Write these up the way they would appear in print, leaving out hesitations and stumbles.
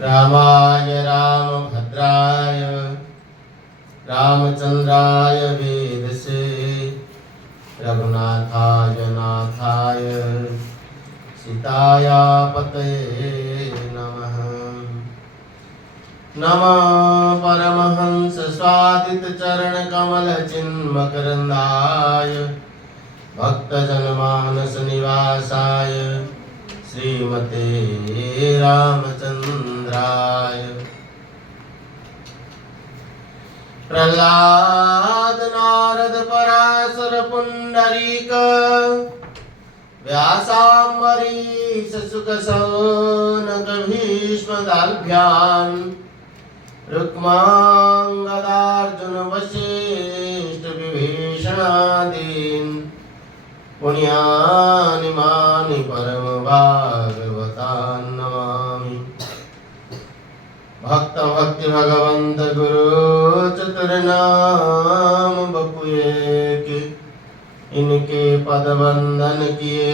रामाय रामभद्राय रामचंद्राय वेदसे रघुनाथाय नाथाय सीताया पतये नमः। नमः परमहंस स्वादित चरण कमल चिन्मकरंदाय भक्तजनमानस निवासाय श्रीमते रामचंद्राय। प्रहलाद नारद पराशर पुंडरीक व्यासाम्बरीश सुख सौनक भीष्म दाभ्याम रुक्मांगदार्जुन वशिष्ठ विभीषणादीन पुण्यानि मानि परम भागवतान् नमामि। भक्त भक्ति भगवंत गुरु चतुर्नाम बपुए के इनके पद वंदन किए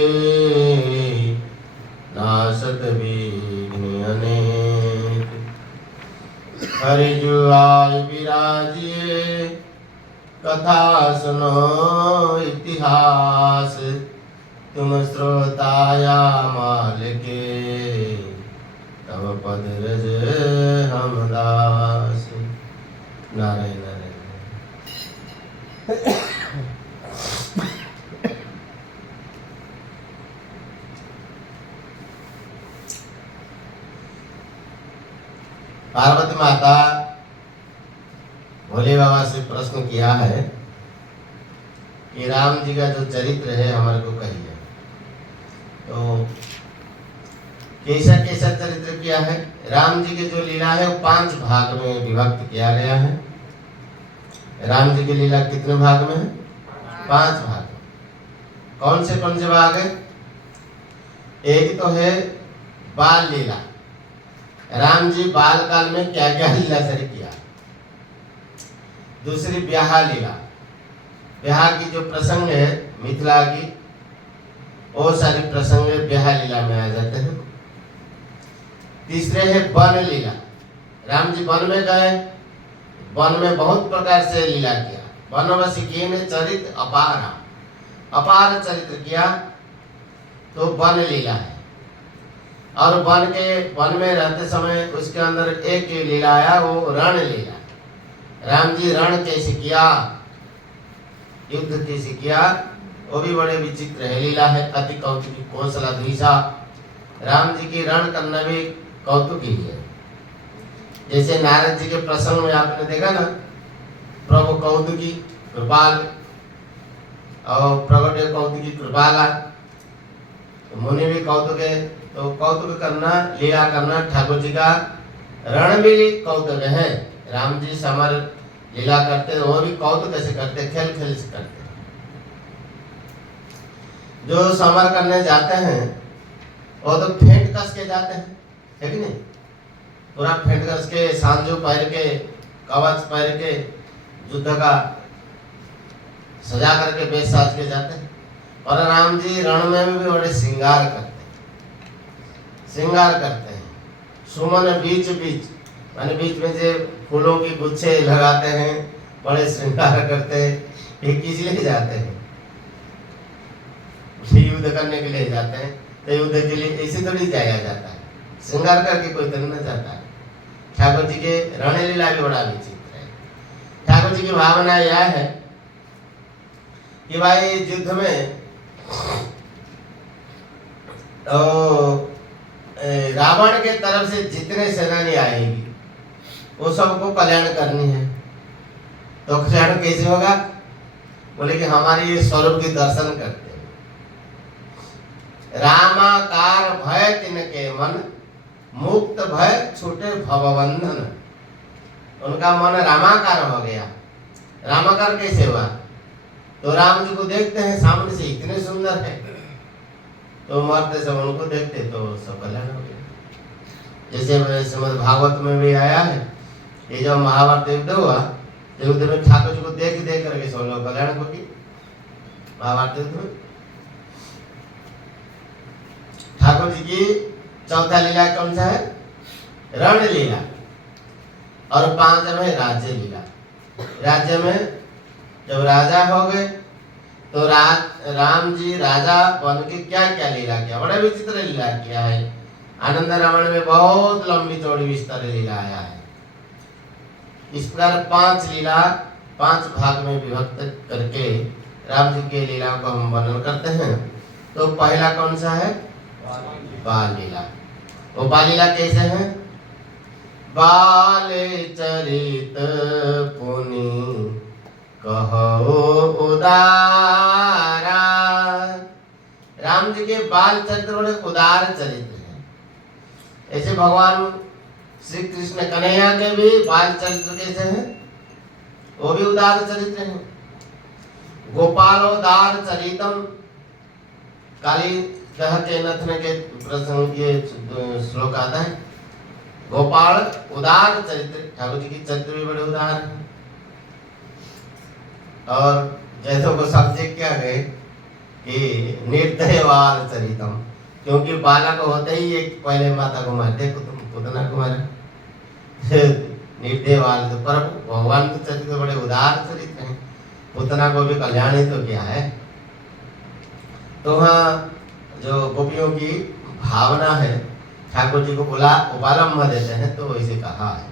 नासत विघ्न अनेक। हरिजु आय विराजिए कथा सुनो इतिहास तुम श्रोताया माल के तब पद रज हम दास। नारायण नारायण। पार्वती माता भोले बाबा से प्रश्न किया है कि राम जी का जो चरित्र है हमारे को कहिए। तो कैसा कैसा चरित्र किया है? राम जी की जो लीला है वो 5 भाग में विभक्त किया गया है। राम जी की लीला कितने भाग में है? 5 भाग। कौन से भाग है? एक तो है बाल लीला, राम जी बाल काल में क्या क्या लीला सर किया। दूसरी ब्याह लीला, ब्याह की जो प्रसंग है मिथिला की वो सारे प्रसंग ब्याह लीला में आ जाते हैं। तीसरे है वन लीला, राम जी वन में गए, वन में बहुत प्रकार से लीला किया। वनवासी किए ने चरित्र अपार चरित्र किया, तो वन लीला है। और वन में रहते समय उसके अंदर एक लीला आया, वो रण लीला। राम जी रण कैसे किया, युद्ध कैसे किया, वो भी बड़े विचित्र है लीला है। अति कौतुकी कौशला द्विषा, राम जी की रण करना भी कौतुकी है। जैसे नारद जी के प्रसंग में आपने देखा ना, प्रभु कौतुकी कृपाल और प्रगट कौतुकी कृपाला, तो मुनि भी कौतुक है। तो कौतुक करना, लीला करना, ठाकुर जी का रण भी कौतुक है। राम जी समर लीला करते वो भी कौतुक कैसे करते, खेल खेल से करते। जो समर करने जाते हैं वो तो फेंट कस के जाते हैं, है कि नहीं? पूरा फेंट कस के, सांजू पहन के, कवच पहन के, युद्ध का सजा करके बेच साज के जाते हैं। और राम जी रण में भी बड़े श्रृंगार करते हैं। सुमन बीच माने बीच में से फूलों की गुच्छे लगाते हैं, बड़े श्रृंगार करते हैं। ये किस लिए जाते हैं? युद्ध करने के लिए जाते हैं। तो युद्ध के लिए ऐसे थोड़ी जाया जाता है, श्रृंगार करके कोई तो नहीं जाता है। ठाकुर जी के रण लीला भी बड़ा विचित्र है। ठाकुर जी की भावना यह है कि भाई युद्ध में रावण के तरफ से जितने सेनानी आएगी वो सबको कल्याण करनी है। तो कल्याण कैसे होगा? बोले कि हमारी ये स्वरूप के दर्शन करते हैं। रामाकार भय तिनके मन, मुक्त भय छूटे भवबंधन। उनका मन रामाकार हो गया। रामाकार कैसे हुआ? तो राम जी को देखते हैं सामने से, इतने सुंदर है, तो मरते सब उनको देखते तो सब कल्याण हो गया। जैसे श्रीमद् भागवत में भी आया है, ये जब महाभारत युद्ध हुआ, युद्ध में ठाकुर जी को देख करके सब लोग कल्याण होगी। महाभारत युद्ध में ठाकुर जी की चौथा लीला कौन सा है? रण लीला, और 5वें राज्य लीला। राज्य में जब राजा हो गए तो राम जी राजा बन के क्या क्या लीला किया, बड़ा विचित्र लीला किया है। आनंद रामायण में बहुत लंबी चौड़ी विस्तार लीला आया है। इस प्रकार 5 लीला 5 भाग में विभक्त करके राम जी के लीला को हम वर्णन करते हैं। तो पहला कौन सा है? बाल लीला। वो बाल लीला कैसे है? बाल चरित पुनि कहो उदारा। राम जी के बाल चरित्र बड़े उदार चरित्र हैं। ऐसे भगवान श्री कृष्ण कन्हैया के भी बाल चरित्र कैसे हैं? वो भी उदार चरित्र हैं। गोपालोदार चरितम, काली के नथन के प्रसंग ये श्लोक आता है। गोपाल उदार चरित्र, ठाकुर जी की चरित्र भी बड़े उदार हैं। और जैसे को सब्जेक्ट क्या गए कि निर्दयवाल चरितम, क्योंकि बालक होते ही एक पहले माता को मारते, पुतना को मारे निर्दयवाल। तो पर भगवान के चरित्र बड़े उदार चरित्र हैं। पुतना को भी कल्याण ही तो किया है। तो वहाँ जो गोपियों की भावना है, ठाकुर जी को उपालंब देते हैं, तो वैसे कहा है।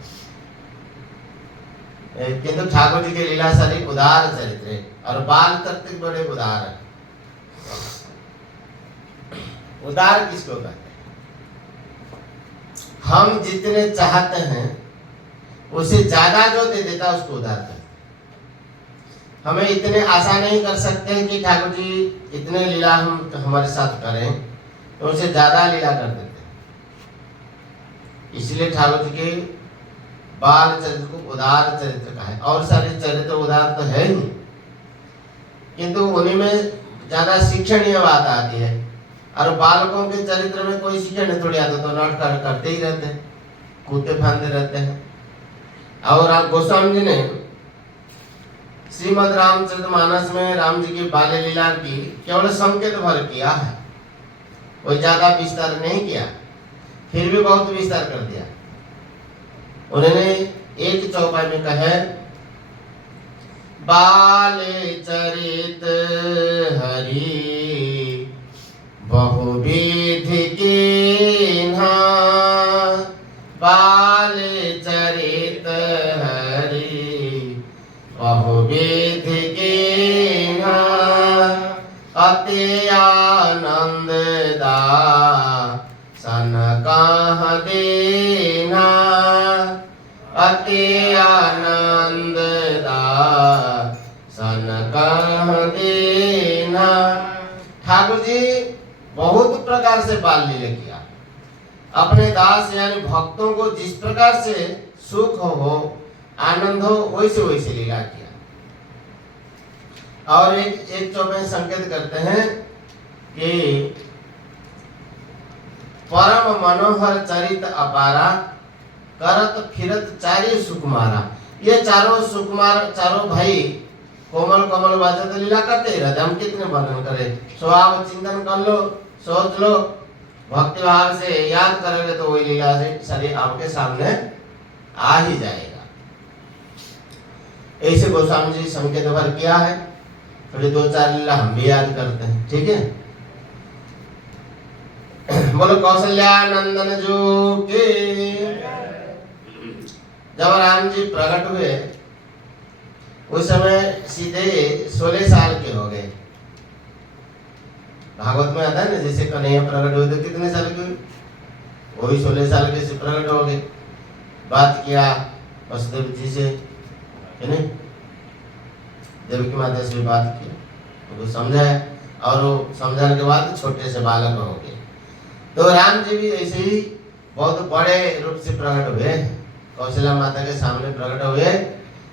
किंतु ठाकुर जी के लीला सारी उदार चरित्र है और बाल चरित्र बड़े उदार है। उदार किसको कहते हैं? हम जितने चाहते हैं उससे ज्यादा जो दे देता है उसको उदार कहते हैं। हमें इतने आशा नहीं कर सकते हैं कि ठाकुर जी इतने लीला हम हमारे साथ करें, तो उनसे ज्यादा लीला कर देते हैं। इसलिए ठाकुर जी के बाल चरित्र को उदार चरित्र कहा है। और सारे चरित्र उदार तो है ही, किंतु उन्हीं में ज्यादा शिक्षणीय बात आती है। और बालकों के चरित्र में कोई शिक्षण थोड़ी आता, तो नट करते ही रहते हैं, कूदते फांदते रहते हैं। और आप गोस्वामी जी ने श्रीमद् रामचरितमानस में राम जी की बाल्य लीला की केवल संकेत भर किया है, कोई ज्यादा विस्तार नहीं किया, फिर भी बहुत विस्तार कर दिया। उन्होंने एक चौपाई में कहा, बाल चरित हरि बहुविधि कीन्हा, बाल चरित हरि बहुविधि कीन्हा, अति आनंद दासन कहाँ दीन्हा, अति आनंद दासन कहाँ दीन्हा। ठाकुर जी बहुत प्रकार से बाल लीला किया। अपने दास यानी भक्तों को जिस प्रकार से सुख हो, आनंद हो, वैसे वैसे लीला किया। और एक चौपाई संकेत करते हैं कि परम मनोहर चरित अपारा, करत फिरत चारी सुकुमारा। ये चारों सुकुमार, चारों भाई कोमल कोमल बात लीला करते ही रहते। हम कितने वर्णन करें, सो आप चिंतन कर लो, सोच लो, भक्ति भाव से याद करोगे तो वही लीला से सारी आपके सामने आ ही जाएगा। ऐसे गोस्वामी जी संकेत भर किया है। थोड़ी 2-4 लीला हम भी याद करते हैं, ठीक है। बोलो कौशल्या नंदन जो के। जब राम जी प्रकट हुए उस समय सीधे 16 साल के हो गए। भागवत में आता है ना, जैसे कन्हैया प्रकट हुए तो कितने साल के हुए? वही 16 साल के से प्रकट हो गए। बात किया वसुदेव जी से, है नहीं, देवकी माता से बात किया, उनको समझाया, और वो समझाने के बाद छोटे से बालक हो गए। तो राम जी भी ऐसे ही बहुत बड़े रूप से प्रकट हुए। कौशल्या माता के सामने प्रकट हुए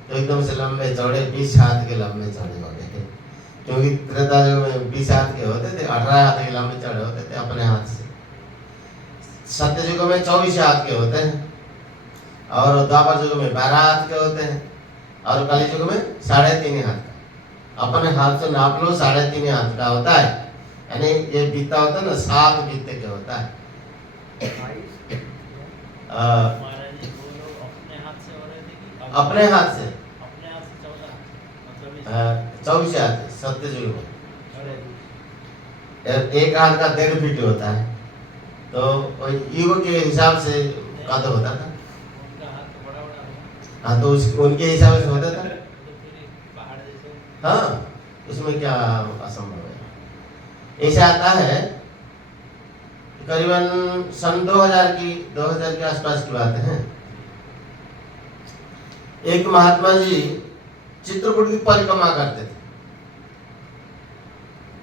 तो एकदम से लंबे चौड़े 20 हाथ के लंबे चौड़े हो गए, क्योंकि त्रेता युग में 20 हाथ के होते थे, 18 हाथ के लंबे चौड़े होते थे अपने हाथ से। सत्य युग में 24 हाथ के होते हैं, और द्वापर युग में 12 हाथ के होते हैं, और कलि युग में 3.5 हाथ का। अपने हाथ से नाप लो, 3.5 हाथ का होता है। यानी ये बीता होता है ना, 7 बीते के होता है। महाराज जी वो लोग अपने हाथ से हो रहे थे कि अपने हाथ से अपने हाथ से 14 मतलब 24 आते सत्ययुग में अरे एक हाथ का 1.5 फीट होता है, तो युग के हिसाब से कद होता था। उनका हाथ तो बड़ा बड़ा होगा, हाँ, तो उनके हिसाब से होता था। तो फिर पहाड़ जैसे हाँ, उसमें क्या असंभव है। ऐसा आता है करीबन सन 2000 के आसपास की बात है। एक महात्मा जी चित्रकूट की परिक्रमा करते थे।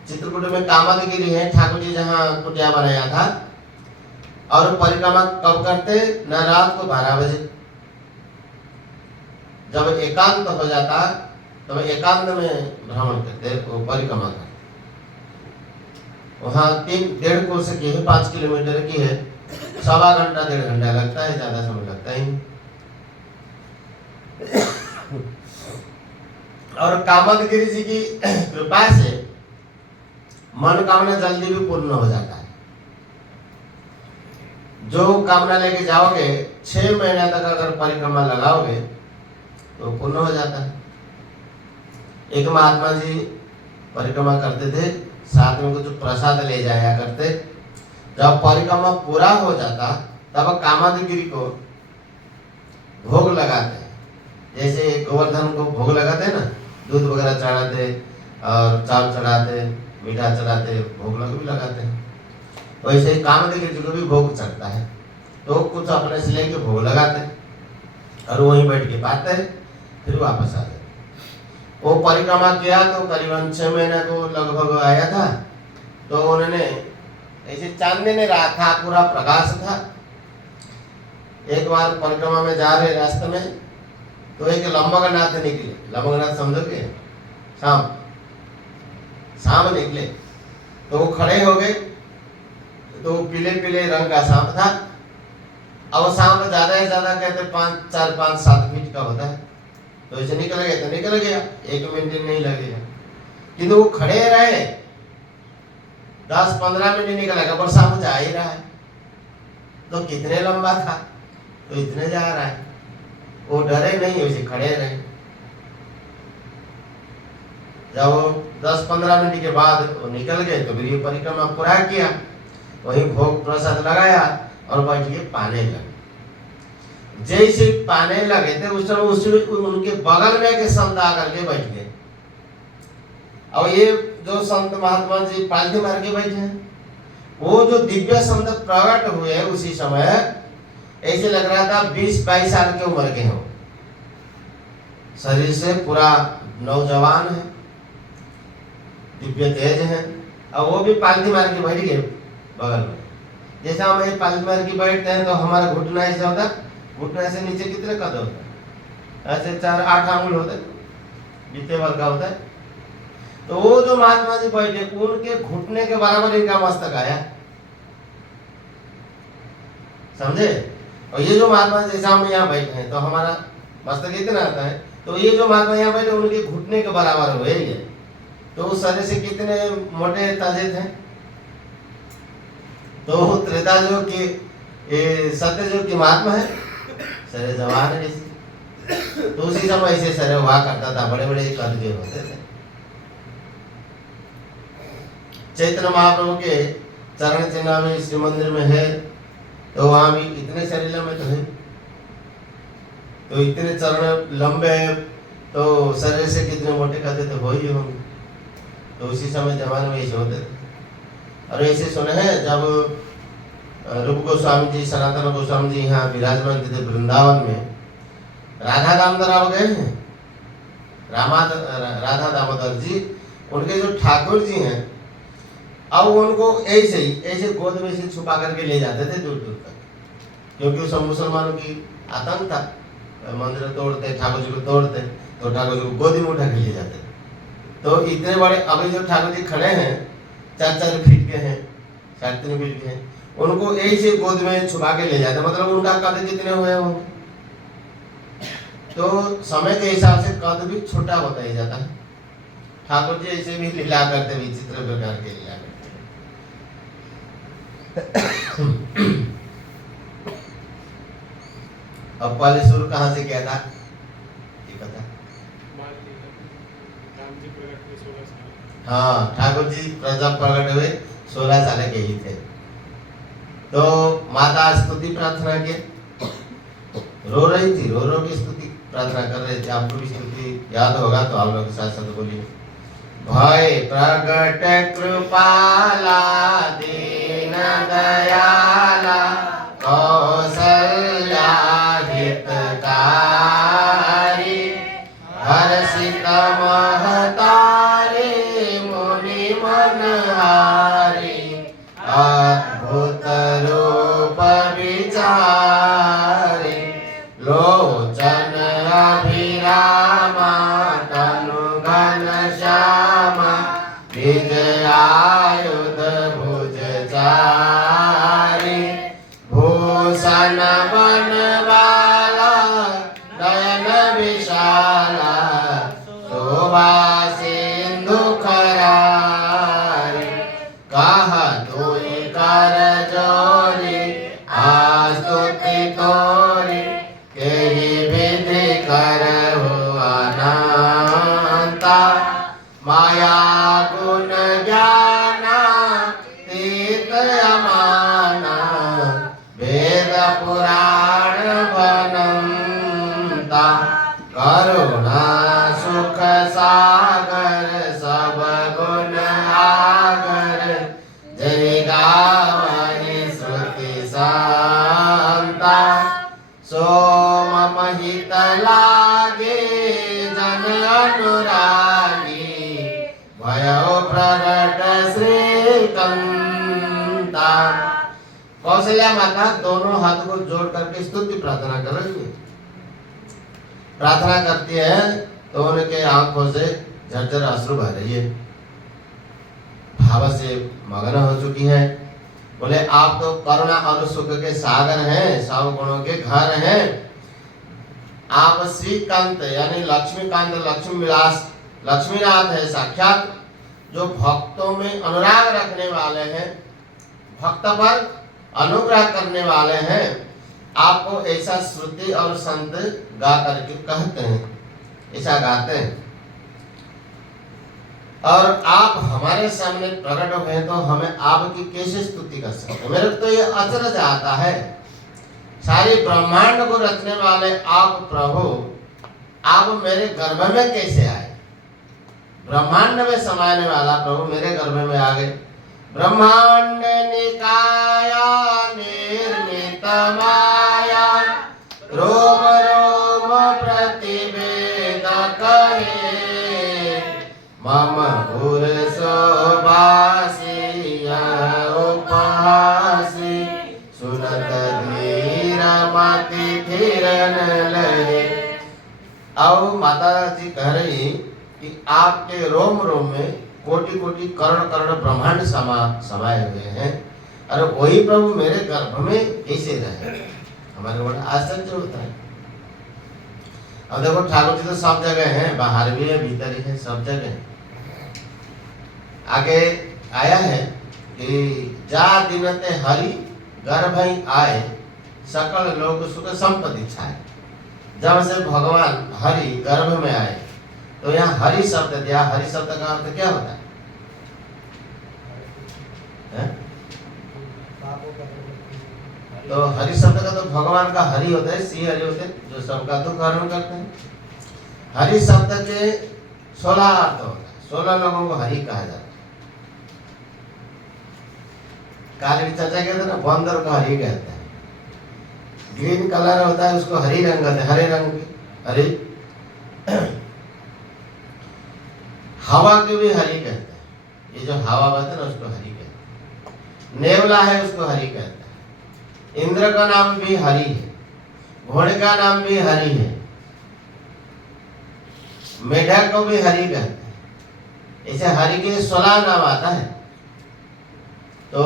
चित्रकूट में कामदगिरी है, ठाकुर जी जहाँ कुटिया बनाया था, और परिक्रमा कब करते? न रात को 12 बजे, जब एकांत हो जाता तो एकांत में भ्रमण करते, वो परिक्रमा करते। वहाँ 1.5 कोस की है, 5 किलोमीटर की है, 1.25 घंटा 1.5 घंटा लगता है, ज्यादा समय लगता ही नहीं। और कामदगिरी जी की कृपा से मनोकामना जल्दी भी पूर्ण हो जाता है। जो कामना लेके जाओगे 6 महीने तक अगर परिक्रमा लगाओगे तो पूर्ण हो जाता है। एक महात्मा जी परिक्रमा करते थे, साथ में कुछ प्रसाद ले जाया करते। जब परिक्रमा पूरा हो जाता तब कामदगिरी को भोग लगाते, जैसे गोवर्धन को भोग लगाते हैं ना, दूध वगैरह चढ़ाते और चावल चढ़ाते, मीठा चढ़ाते, भोग भी लगाते हैं। वैसे ही कामदगिरी जी को भी भोग चढ़ता है, तो कुछ अपने से लेके भोग लगाते और वहीं बैठ के पाते, फिर वापस आ जाते। वो परिक्रमा किया तो करीबन 6 महीने को लगभग आया था। तो उन्होंने ऐसे चांदनी ने रात था, पूरा प्रकाश था। एक बार परिक्रमा में जा रहे रास्ते में तो एक लंबकनाथ निकले। लंबकनाथ समझोगे? सांप निकले, तो वो खड़े हो गए। तो पीले पीले रंग का सांप था। अब सांप ज्यादा से ज्यादा कहते 4, 5, 7 फीट का होता है, तो ऐसे निकल गया तो निकल गया, 1 मिनट नहीं लगेगा। किंतु वो खड़े रहे, 10-15 मिनट निकलेगा, पर सांप जा ही रहा है। तो कितने लंबा था, तो इतने जा रहा है। वो डरे नहीं, वैसे खड़े रहे। जब 10-15 मिनट के बाद वो निकल गए तो फिर ये परिक्रमा पूरा किया, वही भोग प्रसाद लगाया और बैठ के पाने लगे। जैसे पाने लगे थे उस समय उनके बगल में एक संत आकर के बैठ गए। और ये जो संत महात्मा जी पालथी मार के बैठे हैं, वो जो दिव्य संत प्रकट हुए उसी समय ऐसे लग रहा था 20-22 साल के उम्र के हो, शरीर से पूरा नौजवान है, दिव्य तेज है। और वो भी पालथी मार के बैठ गए बगल में। जैसे हम ये पालथी मार के बैठते हैं तो हमारा घुटना ऐसे होता है, घुटने से नीचे कितने कद होता है? ऐसे 4-8 आंगुल होता है, जितने भर का होता है। तो वो जो महात्मा जी बैठे, उनके घुटने के बराबर इनका मस्तक आया, समझे? और ये जो महात्मा जैसा हम यहाँ बैठे हैं तो हमारा मस्तक इतना आता है, तो ये जो महात्मा यहाँ बैठे उनके घुटने के बराबर हुए ये। तो उस शरीर से कितने मोटे ताजे थे। तो त्रेता जो की सत्य जो की महात्मा है, शरीर जवान है जैसे, तो उसी समय ऐसे शरीर हुआ करता था, बड़े बड़े कद के होते थे। चैतन्य महाप्रभु के चरण चिन्ह भी श्री मंदिर में है, तो वहां भी इतने शरीर लंबे तो है, तो इतने चरण लंबे हैं, तो शरीर से कितने मोटे कहते तो हो ही होंगे। तो उसी समय जमाने में ऐसे होते थे। और ऐसे सुने हैं जब रूप गोस्वामी जी, सनातन गोस्वामी जी यहाँ विराजमान थे वृंदावन में, राधा दामोदर आ गए हैं, राधा दामोदर जी, उनके जो ठाकुर जी हैं, अब उनको ऐसे गोद में से छुपा करके ले जाते थे दूर दूर तक, क्योंकि उस मुसलमानों की आतंक था। मंदिर तोड़ते, ठाकुर जी को तोड़ते, तो ठाकुर जी को गोदी में उठा के ले जाते। तो इतने बड़े अभी जो ठाकुर जी खड़े हैं 4-4 फीट के हैं, 3.5 फीट के हैं, उनको ऐसे गोद में छुपा के ले जाते, मतलब उनका कद कितने हुए होंगे। तो समय के हिसाब से कद भी छोटा होता ही जाता है। ठाकुर जी ऐसे भी लीला करते, विचित्र प्रकार के लीला करते। अब पहले शुरू कहाँ से किया था ये पता? हाँ, ठाकुर जी जब प्रकट हुए 16 साल के ही थे, तो माता स्तुति प्रार्थना की, रो रही थी, रो रो की स्तुति प्रार्थना कर रहे थे। आपको भी स्तुति याद होगा तो आप लोग के साथ साथ बोलिए। भय प्रगट कृपाला दीन दयाला कौशल्या हितकारी हर्षित महतारी मुनि मनहारी अद्भुत रूप विचारी लोचन अभिरामा तनु घन श्यामा विजयायुध भुज चारी भूषण बनवाला नयन विशाला शोभा सिंधु खरारी कहा तुई कर जोरी आस्तुति तोरी केहि विधि करहु अनंता माया गुण ज्ञाना तीत अमाना वेद पुराण बनंता करुणा सुख सागर सब गुण आगर जय गावहि श्रुति शांता सोम महित लागे जन अनुरागी भयो प्रगट श्रीकंता। कौशल्या माता दोनों हाथ को जोड़ करके स्तुति प्रार्थना कर रही है। प्रार्थना करती है तो उनके आंखों से झरझर अश्रु बह रही है, भाव से मगन हो चुकी है। बोले आप तो करुणा और सुख के सागर हैं, सब गुणों के घर हैं। आप श्रीकांत यानी लक्ष्मीकांत, लक्ष्मी विलास, लक्ष्मीनाथ है साक्षात, जो भक्तों में अनुराग रखने वाले हैं, भक्त पर अनुग्रह करने वाले हैं। आपको ऐसा श्रुति और संत गा करके कहते हैं, ऐसा गाते हैं। और आप हमारे सामने प्रकट हुए तो हमें आपकी कैसे स्तुति कर सकते? मेरे तो ये अचरज आता है, सारी ब्रह्मांड को रचने वाले आप प्रभु, आप मेरे गर्भ में कैसे आए? ब्रह्मांड में समाने वाला प्रभु मेरे गर्भ में आ गए। ब्रह्मांड निकाया निर्मित माया रोम रोम प्रतिवेद कहे मम पुर शोभासी उपहासी सुनत धीर मति थिरन लहे। अब माता जी कह रही कि आपके रोम रोम में कोटि कोटि करोड़ करोड़ ब्रह्मांड समाये हुए हैं, और वही प्रभु मेरे गर्भ में कैसे रहे? हमारे बड़ा आश्चर्य होता है। अब देखो ठाकुर जी तो सब जगह हैं, बाहर भी है, भीतर ही है, सब जगह। आगे आया है कि जा दिनते हरि गर्भ ही आए सकल लोक सुख संपत्ति छाए। जब से भगवान हरि गर्भ में आए तो यहाँ हरि शब्द दिया। हरि शब्द का अर्थ क्या होता है? तो हरि शब्द का तो भगवान का हरि होता है, श्री हरि होते हैं जो सबका दुख हरण करते हैं। हरि शब्द के 16 अर्थ होता है, 16 लोगों को हरि कहा जाता है। काली चर्चा कहते हैं ना, बंदर को हरि कहते हैं। ग्रीन कलर होता है उसको हरी रंग कहते हैं, हरे रंग की हरी। हवा को भी हरि कहते हैं, ये जो हवा बहते हैं ना उसको हरि कहते हैं। नेवला है उसको हरि कहते हैं। इंद्र का नाम भी हरि है, घोड़े का नाम भी हरि है, मेढक को भी हरि कहते हैं। ऐसे हरि के 16 नाम आता है। तो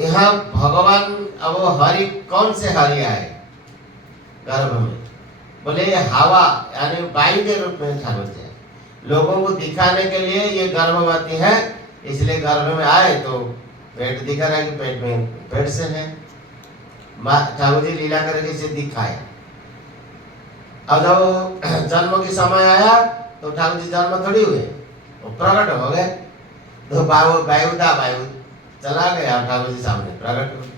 यहाँ भगवान अब वो हरि कौन से हरि आए गर्भ में? बोले ये हवा यानी वायु के रूप में ठाकुर जी लोगों को दिखाने के लिए ये गर्भवती है, इसलिए गर्भ में आए। तो पेट दिखा रहा है कि पेट में पेट से है। ठाकुर जी लीला करके से दिखाए। अब जब जन्म के समय आया तो ठाकुर जी जन्म थोड़ी हुए, वो प्रकट हो गए। तो वायु चला गया ठाकुर जी सामने प्रकट हुए।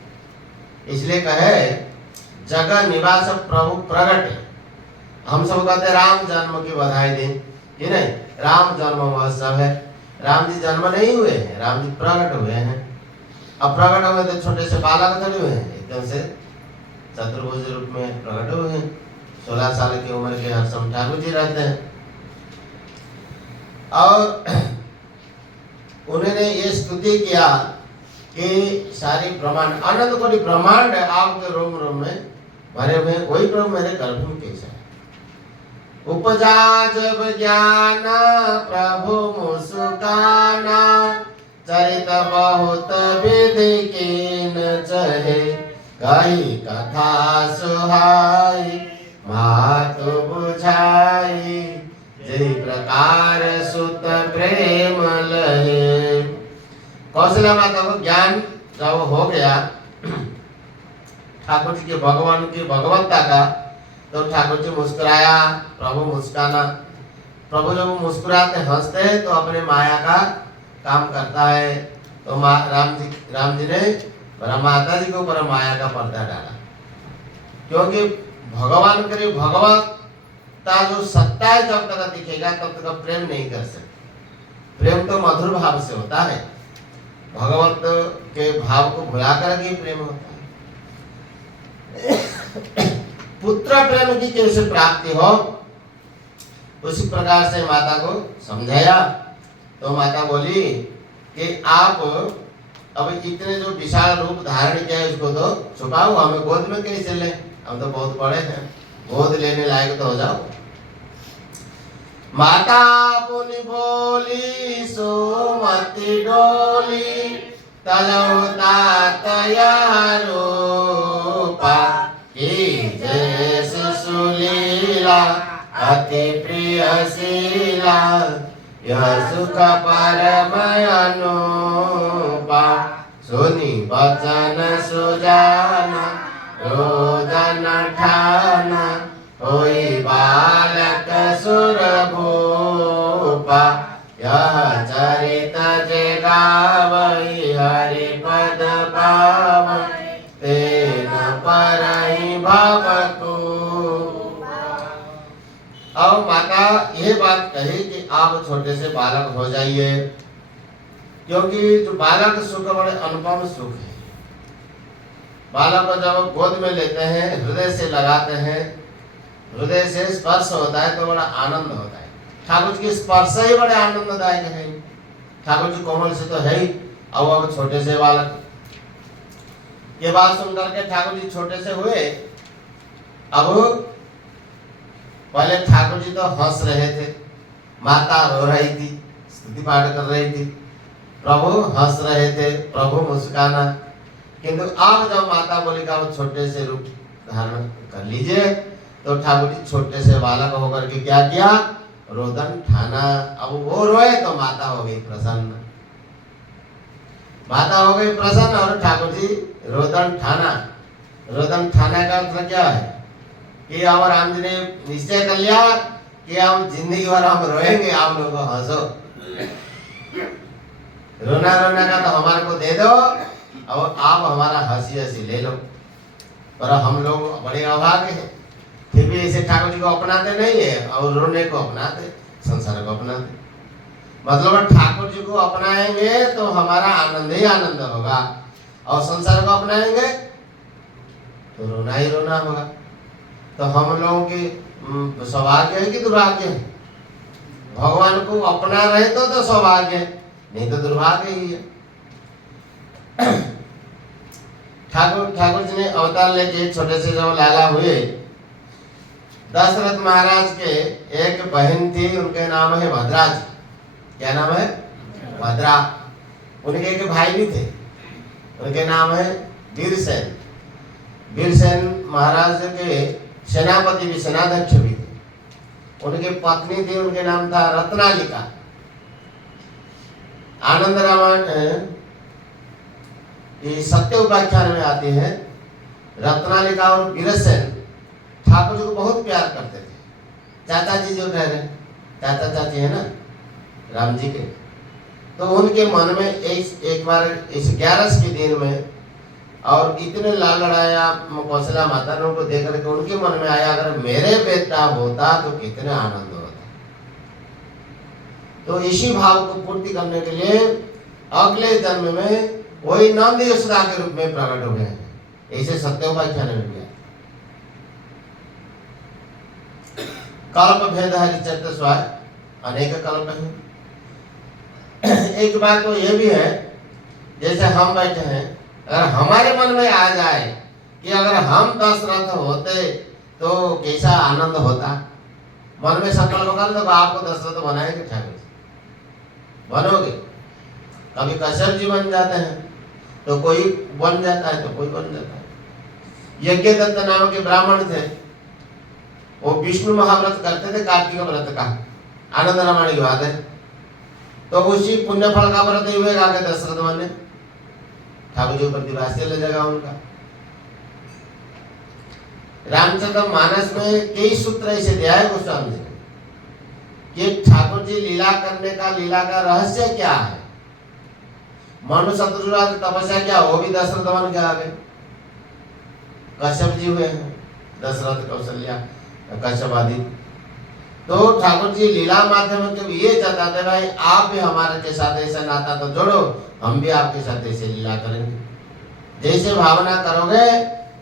इसलिए कहे जगह निवास प्रभु प्रकट। हम सब कहते राम जन्म की बधाई दें कि नहीं, राम जन्म महोत्सव है। राम जी जन्म नहीं हुए हैं, राम जी प्रकट हुए हैं। अब प्रकट हुए तो छोटे से बालक थोड़े हुए हैं, एकदम से चतुर्भुज रूप में प्रकट हुए हैं। 16 साल की उम्र के हर समय ठाकुर जी रहते हैं। और उन्होंने ये स्तुति किया कि सारी ब्रह्मांड अनंत कोटि ब्रह्मांड आपके रोम रोम में भरे हुए, वही प्रभु मेरे गर्भ में कैसा है। उपजा जब ज्ञान प्रभु मुस्काना, चरित बहुत विधि कीन चहे, कही कथा सुहाई मातु बुझाई, जय प्रकार सुत प्रेम लहे। कौशल्या माता को ज्ञान जब हो गया ठाकुर जी के भगवान की भगवत्ता का, तो ठाकुर जी मुस्कुराया, प्रभु मुस्काना। प्रभु जब मुस्कुराते हंसते हैं तो अपने माया का काम करता है। तो राम जी ने माता जी के ऊपर माया का पर्दा डाला, क्योंकि भगवान करे भगवत्ता जो सत्ता है जब तक दिखेगा तब तक प्रेम नहीं कर सकते। प्रेम तो मधुर भाव से होता है, भगवत के भाव को भुला कर के प्रेम होता है। पुत्र प्रेम की कैसे प्राप्ति हो, उसी प्रकार से माता को समझाया। तो माता बोली कि आप अब इतने जो विशाल रूप धारण किया है इसको तो छुपाओ, हमें गोद में कैसे लें, हम तो बहुत बड़े हैं, गोद लेने लायक तो हो जाओ। माता पुनि बोली सोमति डोली, तलौता तयारूपा, जय सुलीला अति प्रिय शीला, यह सुख परम अनुपा, सुनी वचन सुजाना रोदन ठाना, होई बालक सुर भूपा, यह चरित जे गावई हरि पद पावई, तेन परहि भवतु। अब माता ये बात कही कि आप छोटे से बालक हो जाइए, क्योंकि जो बालक सुख बड़े अनुपम सुख है। बालक को जब गोद में लेते हैं, हृदय से लगाते हैं, हृदय से स्पर्श होता है तो बड़ा आनंद होता है। ठाकुर जी के स्पर्श ही बड़े आनंददायक है। ठाकुर जी कोमल से तो है ही, अब छोटे से बालक। ये बात सुनकर के ठाकुर जी छोटे से हुए। अब पहले ठाकुर जी तो हंस रहे थे, माता रो रही थी, स्तुति पाठ कर रही थी, प्रभु हंस रहे थे, प्रभु मुस्काना। किंतु अब जब माता बोली का वो छोटे से रूप धारण कर लीजिए, तो ठाकुर जी छोटे से बालक होकर के क्या किया, रोदन ठाना। अब वो रोए तो माता हो गई प्रसन्न, माता हो गई प्रसन्न, और ठाकुर जी रोदन ठाना। रोदन ठाना का अर्थ क्या है कि अब राम जी ने निश्चय कर लिया कि हम जिंदगी भर हम रोएंगे, आप लोगों को हंसो, रोना रोना का तो हमारे को दे दो, और आप हमारा हंसी हंसी ले लो। पर हम लोग बड़े अभागे हैं, फिर भी ऐसे ठाकुर जी को अपनाते नहीं है, और रोने को अपनाते, संसार को अपनाते। मतलब ठाकुर जी को अपनाएंगे तो हमारा आनंद ही आनंद होगा, और संसार को अपनाएंगे तो रोना ही रोना होगा। तो हम लोगों की सौभाग्य है कि दुर्भाग्य है? भगवान को अपना रहे तो सौभाग्य है, नहीं तो दुर्भाग्य ही है। ठाकुर जी ने अवतार लेके छोटे से जब लाला हुए, दशरथ महाराज के एक बहन थी, उनके नाम है भद्रा जी। क्या नाम है? भद्रा। उनके एक भाई भी थे, उनके नाम है वीरसेन। वीरसेन महाराज के सेनापति भी, सेनाध्यक्ष भी थे। उनकी पत्नी थी, उनके नाम था रत्नालिका। आनंद रामायण ये सत्य उपाख्यान में आती है, रत्नालिका और वीरसेन ठाकुर जी को बहुत प्यार करते थे। चाचा जी जो ठहरे, चाचा चाची है ना राम जी के, तो उनके मन में एक बार इस 11 के दिन में और इतने लाल लड़ाया कौशला माता ने उनको देख करके उनके मन में आया, अगर मेरे बेटा होता तो कितना आनंद होता। तो इसी भाव को पूर्ति करने के लिए अगले जन्म में वही नंद यशोदा के रूप में प्रकट हो गए हैं। ऐसे सत्योपाख्यान में गया। कल्प भेद हरिचरित्र स्वाय अनेक कल्प है। एक बात तो ये भी है, जैसे हम बैठे हैं, अगर हमारे मन में आ जाए कि अगर हम दशरथ होते तो कैसा आनंद होता, मन में संकल्प कर दो आपको दशरथ बनाएंगे, ठाकुर बनोगे। कभी कश्यप जी बन जाते हैं तो कोई बन जाता है तो कोई बन जाता है। यज्ञदत्त नाम के ब्राह्मण थे, वो विष्णु महाव्रत करते थे, कार्तिक व्रत का, आनंद रामायण की बात है। तो उसी पुण्य फल का व्रत हुए आगे दशरथ बने, ठाकुर जी प्रतिभाष्य ले जाएगा उनका। रामचंद्र मानस में कई सूत्र ऐसे दिया है गोस्वामी जी ने कि ठाकुर जी लीला करने का, लीला का रहस्य क्या है। मनु शत्रुरा की तपस्या क्या, वो भी दशरथ बन के आ गए। कश्यप जी हुए हैं, दशरथ कौशल्या कश्यप आदि। तो ठाकुर जी लीला माध्यम जब ये चाहते भाई आप भी हमारे के साथ ऐसा नाता तो जोड़ो, हम भी आपके साथ ऐसे लीला करेंगे। जैसे भावना करोगे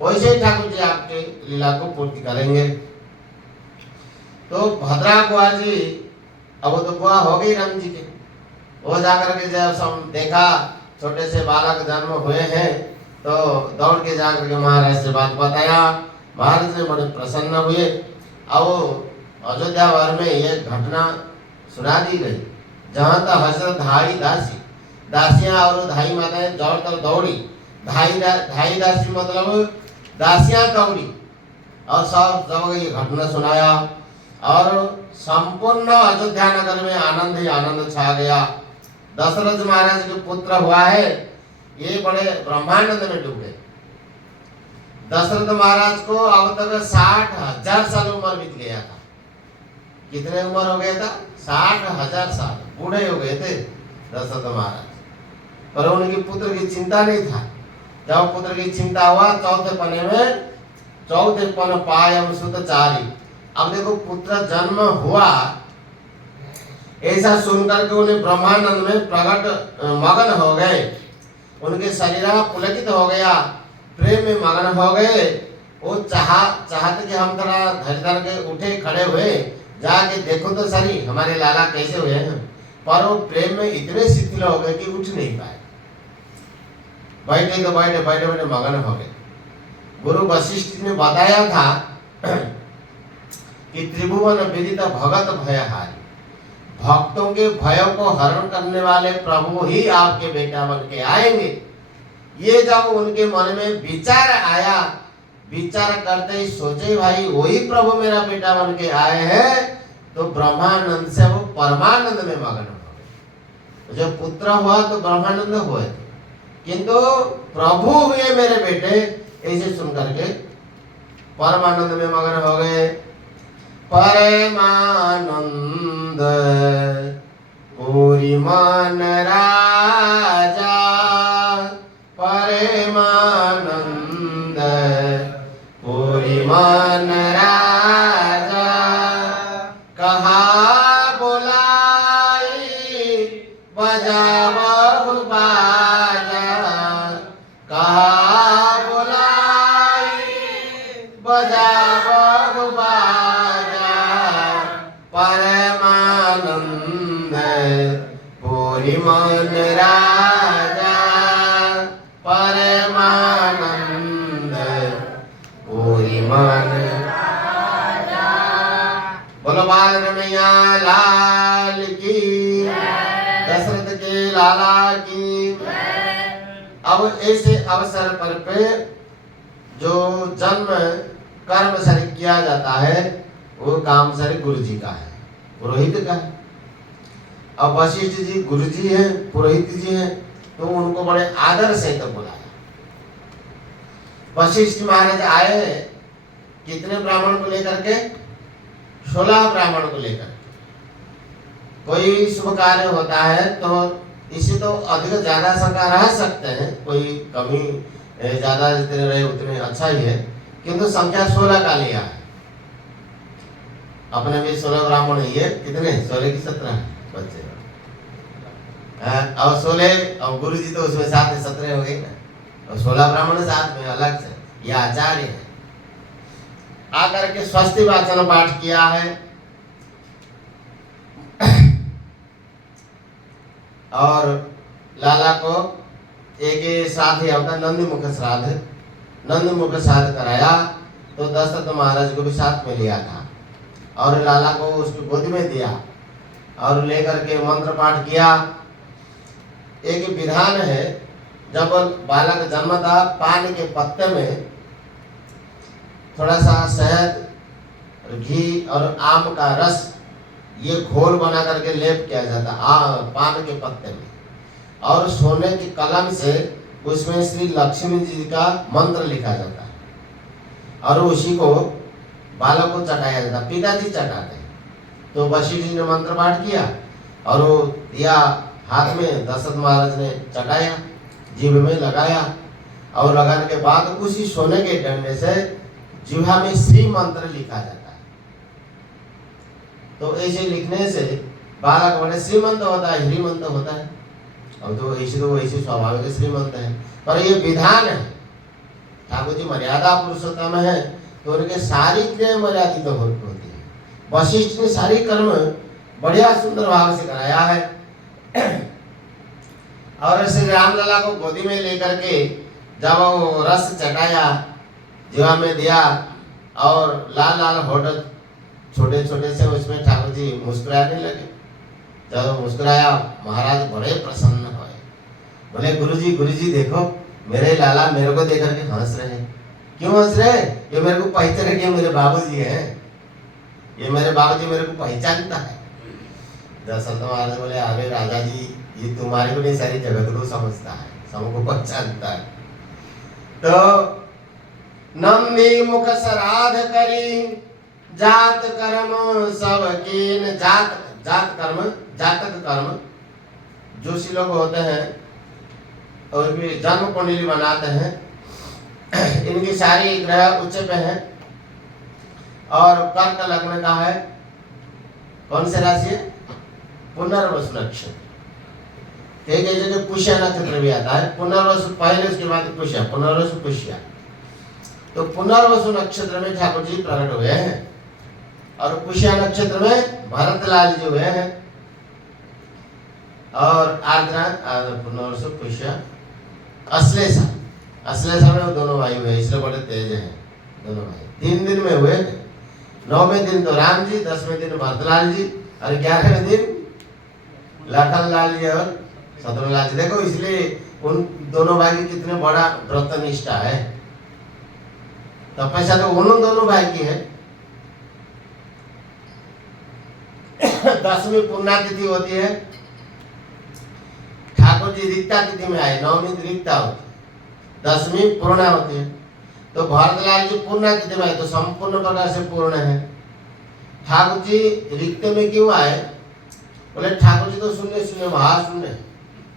वैसे ही ठाकुर जी आपके लीला को पूर्ति करेंगे। तो भद्रा बुआ जी, अब वो तो बुआ हो गई राम जी के, वो जाकर के जब देखा छोटे से बालक जन्म हुए हैं तो दौड़ के जाकर के महाराज से बात बताया। महाराज ने बड़े प्रसन्न हुए। अब अयोध्या भर में ये घटना सुना दी गई, जहाँ तक हजरत धाई दासी, दासियां और धाई माताएं दौड़ी, धाई दासी मतलब दासियां दौड़ी और सब ये घटना सुनाया और संपूर्ण अयोध्या नगर में आनंद ही आनंद छा गया। दशरथ महाराज के पुत्र हुआ है, ये बड़े ब्रह्मानंद में डूब गए। दशरथ महाराज को अब तक 60,000 साल उम्र बीत गया था। कितने उम्र हो गया था? 60,000 साल, बूढ़े हो गए थे दशरथ महाराज। पर उनकी पुत्र की चिंता नहीं था। जब पुत्र की चिंता हुआ चौथे पन पायम सुत चारी। अब देखो पुत्र जन्म हुआ, ऐसा सुनकर के उन्हें ब्रह्मानंद में प्रकट मगन हो गए। उनके शरीर पुलकित हो गया, प्रेम में मगन हो गए। वो चाहते कि हम थोड़ा धैर्य के उठे खड़े हुए, जाके देखो तो सही हमारे लाला कैसे हुए हैं। पर वो प्रेम में इतने शिथिल हो गए कि उठ नहीं पाए। बैठे तो बैठे मगन हो गए। गुरु वशिष्ठ ने बताया था कि त्रिभुवन विदित भगत भयहारी, भक्तों के भयों को हरण करने वाले प्रभु ही आपके बेटा बन के आएंगे। ये जब उनके मन में विचार आया, विचार करते ही सोचे भाई वही प्रभु मेरा बेटा बन के आए हैं, तो ब्रह्मानंद से वो परमानंद में मगन हो गए। जब पुत्र हुआ तो ब्रह्मानंद हुए थे, किंतु प्रभु हुए मेरे बेटे, ऐसे सुन करके परमानंद में मगन हो गए। परमानंद पूरी मन राजा, परमानंद पूरी मन राजा, कहा बुलाई बजावहु बाजा, कहा बुलाई बजावहु बाजा, परमानंद पूरी मन राजा, परमानंद पूरी मन राजा। बोलो बाल रमैया लाल की, दशरथ के लाला की। अब ऐसे अवसर पर जो जन्म कर्म सारी किया जाता है वो काम सारे गुरु जी का है, पुरोहित का है। अब वशिष्ठ जी गुरु जी हैं, पुरोहित जी हैं, तो उनको बड़े आदर से तो बुलाया। वशिष्ठ महाराज आए हैं कितने ब्राह्मण को लेकर के? 16 ब्राह्मण को लेकर। कोई शुभ कार्य होता है तो इसी तो अधिक ज्यादा संख्या रह सकते हैं, कोई कमी ज्यादा जितने रहे उतने अच्छा ही है, किंतु संख्या 16 का लिया है। अपने भी 16 ब्राह्मण ही है, कितने 16 की 17 बच्चे और 16 और गुरु जी तो उसमें साथ 17 हो गए ना, और 16 ब्राह्मण साथ में अलग से, यह आचार्य है। आकर के स्वस्ति वाचन पाठ किया है और लाला को एक श्राद्ध ही होता, नंदी मुख श्राद्ध, नंदी मुख श्राद्ध कराया तो दशरथ महाराज को भी साथ में लिया था और लाला को उसकी गोद में दिया और लेकर के मंत्र पाठ किया। एक विधान है, जब बालक जन्मता पान के पत्ते में थोड़ा सा शहद, घी और आम का रस ये घोल बना करके लेप किया जाता पान के पत्ते में, और सोने की कलम से उसमें श्री लक्ष्मी जी का मंत्र लिखा जाता है और उसी को बालक को चटाया जाता, पिताजी चटाते हैं। तो वशिष्ठ जी ने मंत्र पाठ किया और वो दिया हाथ में, दशरथ महाराज ने चटाया, जीभ में लगाया और लगाने के बाद उसी सोने के डंडे से जिह्वा में श्री मंत्र लिखा जाता है। तो ऐसे लिखने से बालक बड़े श्रीमंत होता है, श्रीमंत होता है, और तो ऐसे स्वाभाविक श्रीमंत है। पर ये विधान है, ठाकुर जी मर्यादा पुरुषोत्तम है तो उनके सारी क्रिया मर्यादित तो होती है। वशिष्ठ ने सारी कर्म बढ़िया सुंदर भाव से कराया है। और श्री रामलला को गोदी में लेकर के जब वो रस चटाया, जीवा में दिया और लाल लाल होठ छोटे छोटे से उसमें ठाकुर जी मुस्कुराने लगे। जब मुस्कुराया महाराज बड़े प्रसन्न हुए, बोले गुरु जी देखो मेरे लाला मेरे को देख करके हंस रहे हैं। क्यों हंस रहे? ये मेरे को पहचाने के मेरे बाबूजी हैं, ये मेरे बाबूजी मेरे को पहचानता है। दशरथ महाराज बोले अरे राजा जी ये तुम्हारे को नहीं सारी जगत को समझता है, सबको पहचानता है। तो नंदी मुख श्राद्ध करी जात कर्म सब कीन, जात कर्म जातक कर्म जोशी लोग होते हैं और भी जन्म कुंडली बनाते हैं, इनकी सारी ग्रह उच्च पे है और कर्क लग्न का है। कौन से राशि है? पुनर्वसु नक्षत्र। एक जगह पुष्य नक्षत्र भी आता है, पुनर्वसु पहले उसके बाद पुष्य, पुनर्वसु पुष्य। तो पुनर्वसु नक्षत्र में ठाकुर जी प्रकट हुए हैं और पुष्य नक्षत्र में भरतलाल जी हुए हैं और आर्द्रा पुनर्वसु पुष्य अश्लेषा में वो दोनों भाई हुए, इसलिए बड़े तेज हैं दोनों भाई। 3 दिन में हुए, 9वें दिन तो राम जी, 10वें दिन भरतलाल जी और 11वें दिन लखनलाल जी और शत्रुलाल जी। देखो इसलिए उन दोनों भाई की कितने बड़ा व्रत निष्ठा है, तपस्या तो उन दोनों भाई की है। 10वीं पुण्यतिथि होती है, ठाकुर जी रिक्ता तिथि में आए, 9वीं रिक्ता होती है, 10वीं पूर्ण होती है। तो भरतलाल जी पूर्ण तिथि में आए तो संपूर्ण प्रकार से पूर्ण है। ठाकुर जी रिक्त में क्यों आए? बोले ठाकुर जी तो शून्य महाशून्य,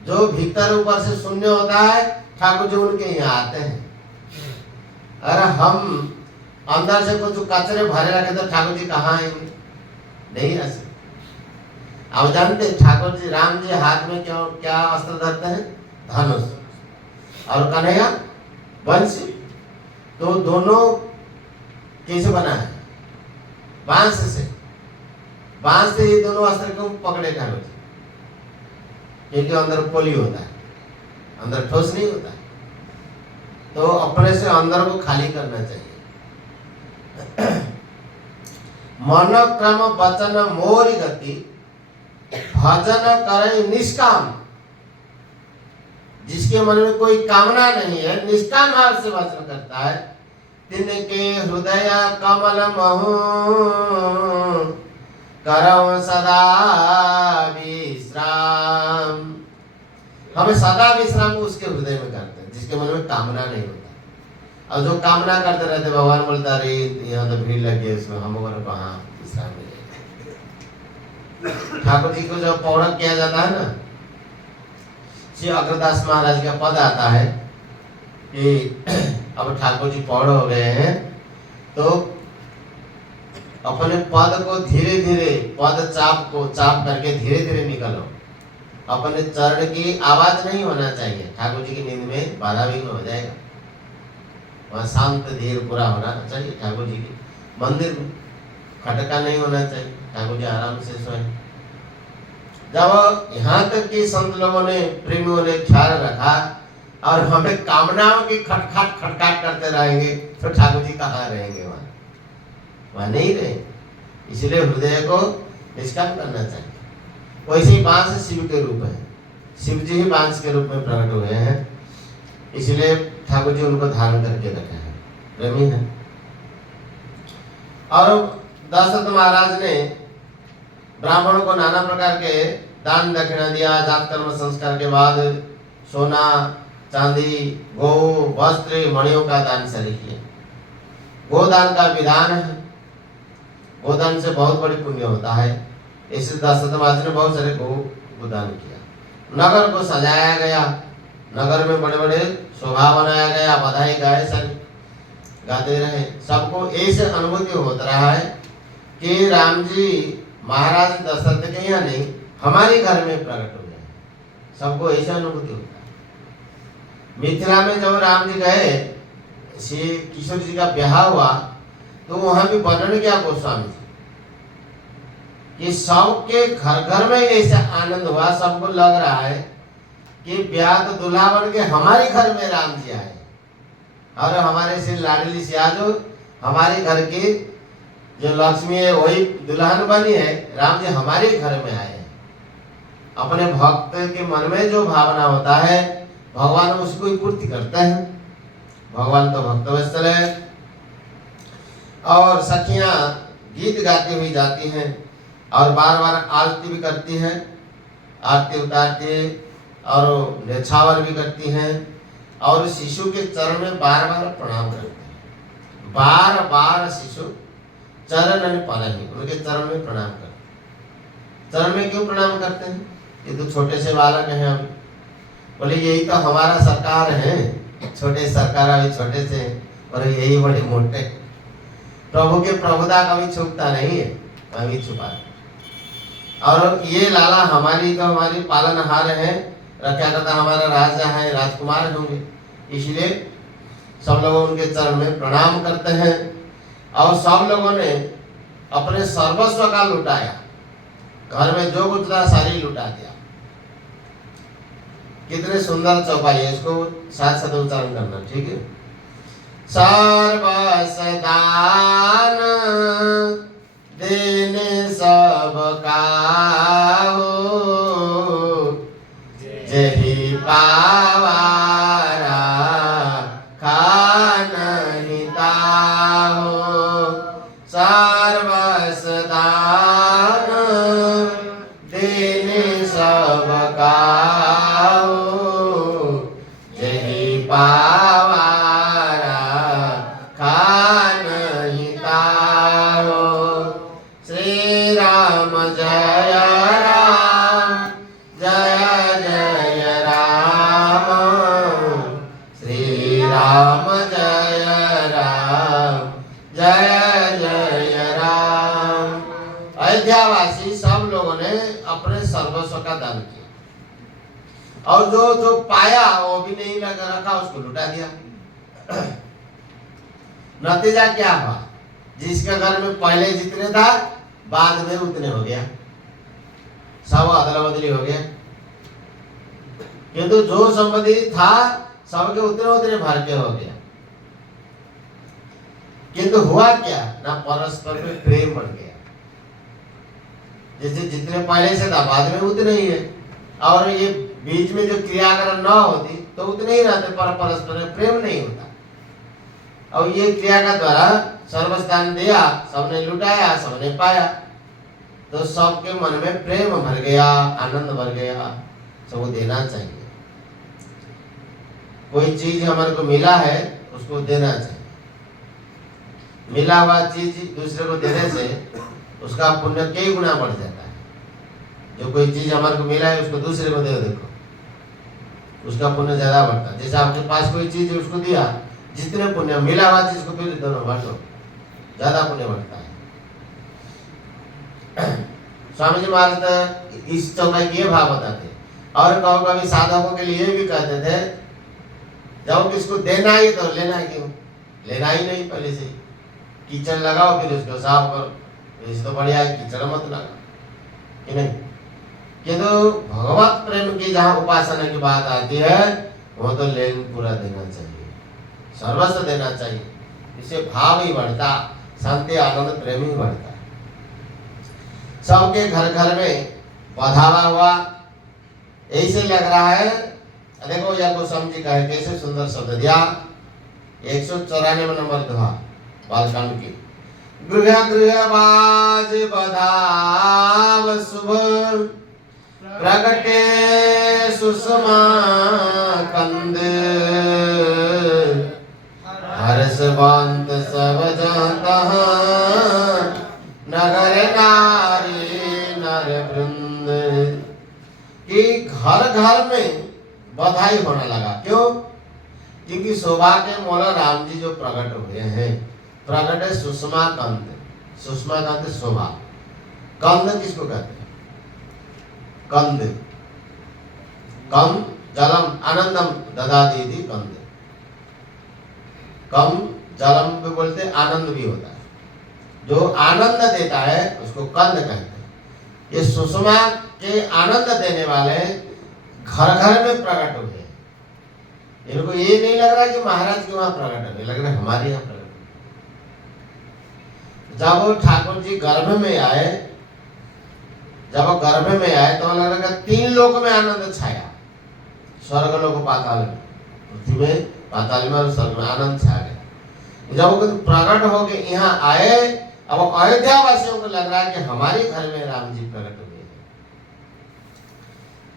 जो भीतर ऊपर से शून्य होता है ठाकुर जी उनके यहाँ आते हैं। अरे हम अंदर से कुछ कचरे भरे रखे तो ठाकुर जी कहाँ आएंगे? नहीं आ सकते। अब जानते ठाकुर जी राम जी हाथ में क्यों क्या अस्त्र धरते हैं? धनुष, और कन्हैया बंसी। तो दोनों कैसे बना है? बांस से। बांस से ये दोनों अस्त्र को पकड़े ठाकुर जी, क्योंकि अंदर पोली होता है, अंदर ठोस नहीं होता है। तो अपने से अंदर को खाली करना चाहिए। मन क्रम वचन मोरी गति भजन करे निष्काम। जिसके मन में कोई कामना नहीं है, निष्काम भाव से वचन करता है, तिनके हृदय कमल महु करौ सदा विश्राम। हमें सदा विश्राम उसके हृदय में करते हैं, जिसके मन में कामना नहीं होता। और जो कामना करते रहते भगवान बोलता अरे यहाँ तो भीड़ लग गई इसमें हम और कहाँ विश्राम मिलेगा। ठाकुर जी को जब पौड़क किया जाता है ना, श्री अग्रदास महाराज का पद आता है कि अब ठाकुर जी पौड़ हो गए हैं, तो अपने पद को धीरे धीरे पद चाप करके धीरे धीरे निकलो। अपने चरण की आवाज नहीं होना चाहिए, ठाकुर जी की नींद में बाधा विघ्न हो जाएगा। वहाँ शांत धीर पूरा होना चाहिए ठाकुर जी की। मंदिर में खटका नहीं होना चाहिए, ठाकुर जी आराम से सोए। जब यहाँ तक कि संत लोगों ने प्रेमियों ने ख्याल रखा और हमें कामनाओं की खटखट करते रहेंगे तो ठाकुर जी कहाँ रहेंगे? वहाँ नहीं रहेंगे। इसलिए हृदय को निष्काम करना चाहिए। वैसे ही बांस शिव के रूप है, शिव जी ही बांस के रूप में प्रकट हुए हैं, इसलिए ठाकुर जी उनको धारण करके रखे हैं, प्रेमी है। और दशरथ महाराज ने ब्राह्मणों को नाना प्रकार के दान दक्षिणा दिया। जात कर्म संस्कार के बाद सोना चांदी गौ वस्त्र मणियों का दान सही किया। गोदान का विधान है, गोदान से बहुत बड़ी पुण्य होता है। इससे दशरथ महाराज ने बहुत सारे गोदान किया। नगर को सजाया गया, नगर में बड़े बड़े शोभा बनाया गया, बधाई गाए सब गाते रहे। सबको ऐसे अनुभूति होता रहा है कि राम जी महाराज दशरथ के यहाँ नहीं हमारे घर में प्रकट हो गए। सबको ऐसा अनुभूति होता है। मिथिला में जब राम जी गए, श्री किशोर जी का ब्याह हुआ, तो वहां भी वर्णन किया गोस्वामी जी कि सबके घर घर में ऐसा आनंद हुआ। सबको लग रहा है कि ब्याह तो दूल्हा बन के हमारे घर में राम जी आए और हमारे से लाडली सिया जो हमारे घर की जो लक्ष्मी है वही दुल्हन बनी है, राम जी हमारे घर में आए हैं। अपने भक्त के मन में जो भावना होता है भगवान उसको ही पूर्ति करते हैं। भगवान तो भक्तवत्सल है। और सखियां गीत गाती हुई जाती हैं और बार बार आरती भी करती हैं, आरती उतारती है और न्यौछावर भी करती हैं और शिशु के चरण में बार बार प्रणाम करते हैं। बार बार शिशु चरण पालनी उनके चरण में प्रणाम करते। चरण में क्यों प्रणाम करते हैं? ये तो छोटे से बालक हैं अभी। बोले यही तो हमारा सरकार है, छोटे सरकार अभी छोटे से और यही बड़े मोटे। प्रभु के प्रभुता कभी छुपता नहीं है, कभी छुपा। और ये लाला हमारी तो हमारी पालनहार है, रक्षा करता हमारा राजा है, राजकुमार होंगे, इसलिए सब लोग उनके चरण में प्रणाम करते हैं। और सब लोगों ने अपने सर्वस्व का लुटाया, घर में जो कुछ था सारी लुटा दिया। कितने सुंदर चौपाई है, इसको साथ साथ उच्चारण करना, ठीक है। सर्वस्व दान देने सबका हो, जही पावारा खानहि ताहो। सर्वस्व दान देने सबका हो, जही पावारा खानहि ताहो। श्री राम जय राम, जय जय राम, श्री राम जय राम, जय जय राम। अयोध्यावासी सब लोगों ने अपने सर्वस्व का दान किया और जो जो पाया वो भी नहीं लगा रखा, उसको लुटा दिया। नतीजा क्या हुआ? जिसके घर में पहले जितने था बाद में उतने हो गया, सब अदला बदली हो गया। किंतु जो संपत्ति था सबके उतने उतने भर के हो गया। किंतु हुआ क्या ना, परस्पर में प्रेम बढ़ गया। जैसे जितने पहले से था बाद में उतने ही है, और ये बीच में जो क्रियाकरण न होती तो उतने ही रहते, पर परस्पर में प्रेम नहीं होता। और ये क्रिया का द्वारा सर्वस्थान दिया, सबने लुटाया, सबने पाया, तो सबके मन में प्रेम भर गया, आनंद भर गया। सबको देना चाहिए। कोई चीज हमारे को मिला है उसको देना चाहिए। मिला हुआ चीज दूसरे को देने से उसका पुण्य कई गुना बढ़ जाता है। जो कोई चीज हमारे को मिला है उसको दूसरे को दे देखो, उसका पुण्य ज्यादा बढ़ता है। जैसे आपके पास कोई चीज है उसको दिया, जितने पुण्य मिला हुआ चीज को फिर दोनों बांटो, ज्यादा पुण्य बढ़ता है। स्वामी जी महाराज इस चौपाई के भाव बताते। और कभी साधकों के लिए भी कहते थे, जब किसको देना ही तो लेना क्यों, लेना ही नहीं पहले से। कीचड़ लगाओ फिर उसको साफ करो, इस तो बढ़िया है, कीचड़ मत लगा कि नहीं। किंतु भगवत प्रेम की जहाँ उपासना की बात आती है वो तो लेन पूरा देना चाहिए, सर्वस्व देना चाहिए। इससे भाव ही बढ़ता, शांति आनंद प्रेम ही बढ़ता है। सबके घर घर में बधावा हुआ ऐसे लग रहा है। देखो या को समझी कहे कैसे सुंदर शब्द दिया। 194 नंबर दोहा बालकांड की। गृह गृह बाज बधाव शुभ, प्रगटे सुषमा कंद, हर्ष बंत सब जाता, नगर नारी नर वृंद। कि घर घर में बधाई होने लगा। क्यों? क्योंकि शोभा के मोल राम जी जो प्रकट हुए हैं। प्रकट है सुषमा कंद। सुषमा कंद शोभा। कंद किसको कहते हैं? कंद, कम जलम आनंदम ददाति थी कंद। कम जलम भी बोलते, आनंद भी होता है। जो आनंद देता है उसको कंद कहते हैं। ये सुषमा के आनंद देने वाले घर घर में प्रकट हुए। इनको ये नहीं लग रहा कि महाराज के वहां प्रकट है, लग रहा है हमारे यहाँ प्रकट। जब वो ठाकुर जी गर्भ में आए, जब वो गर्भ में आए तो लग रहा 3 लोक में आनंद छाया। स्वर्ग लोक पाताल में, पृथ्वी में, पाताल में और स्वर्ग में आनंद छा गया। जब वो प्रकट होके यहाँ आए, अब अयोध्या वासियों को लग रहा है कि हमारे घर में राम जी प्रकट हुए हैं।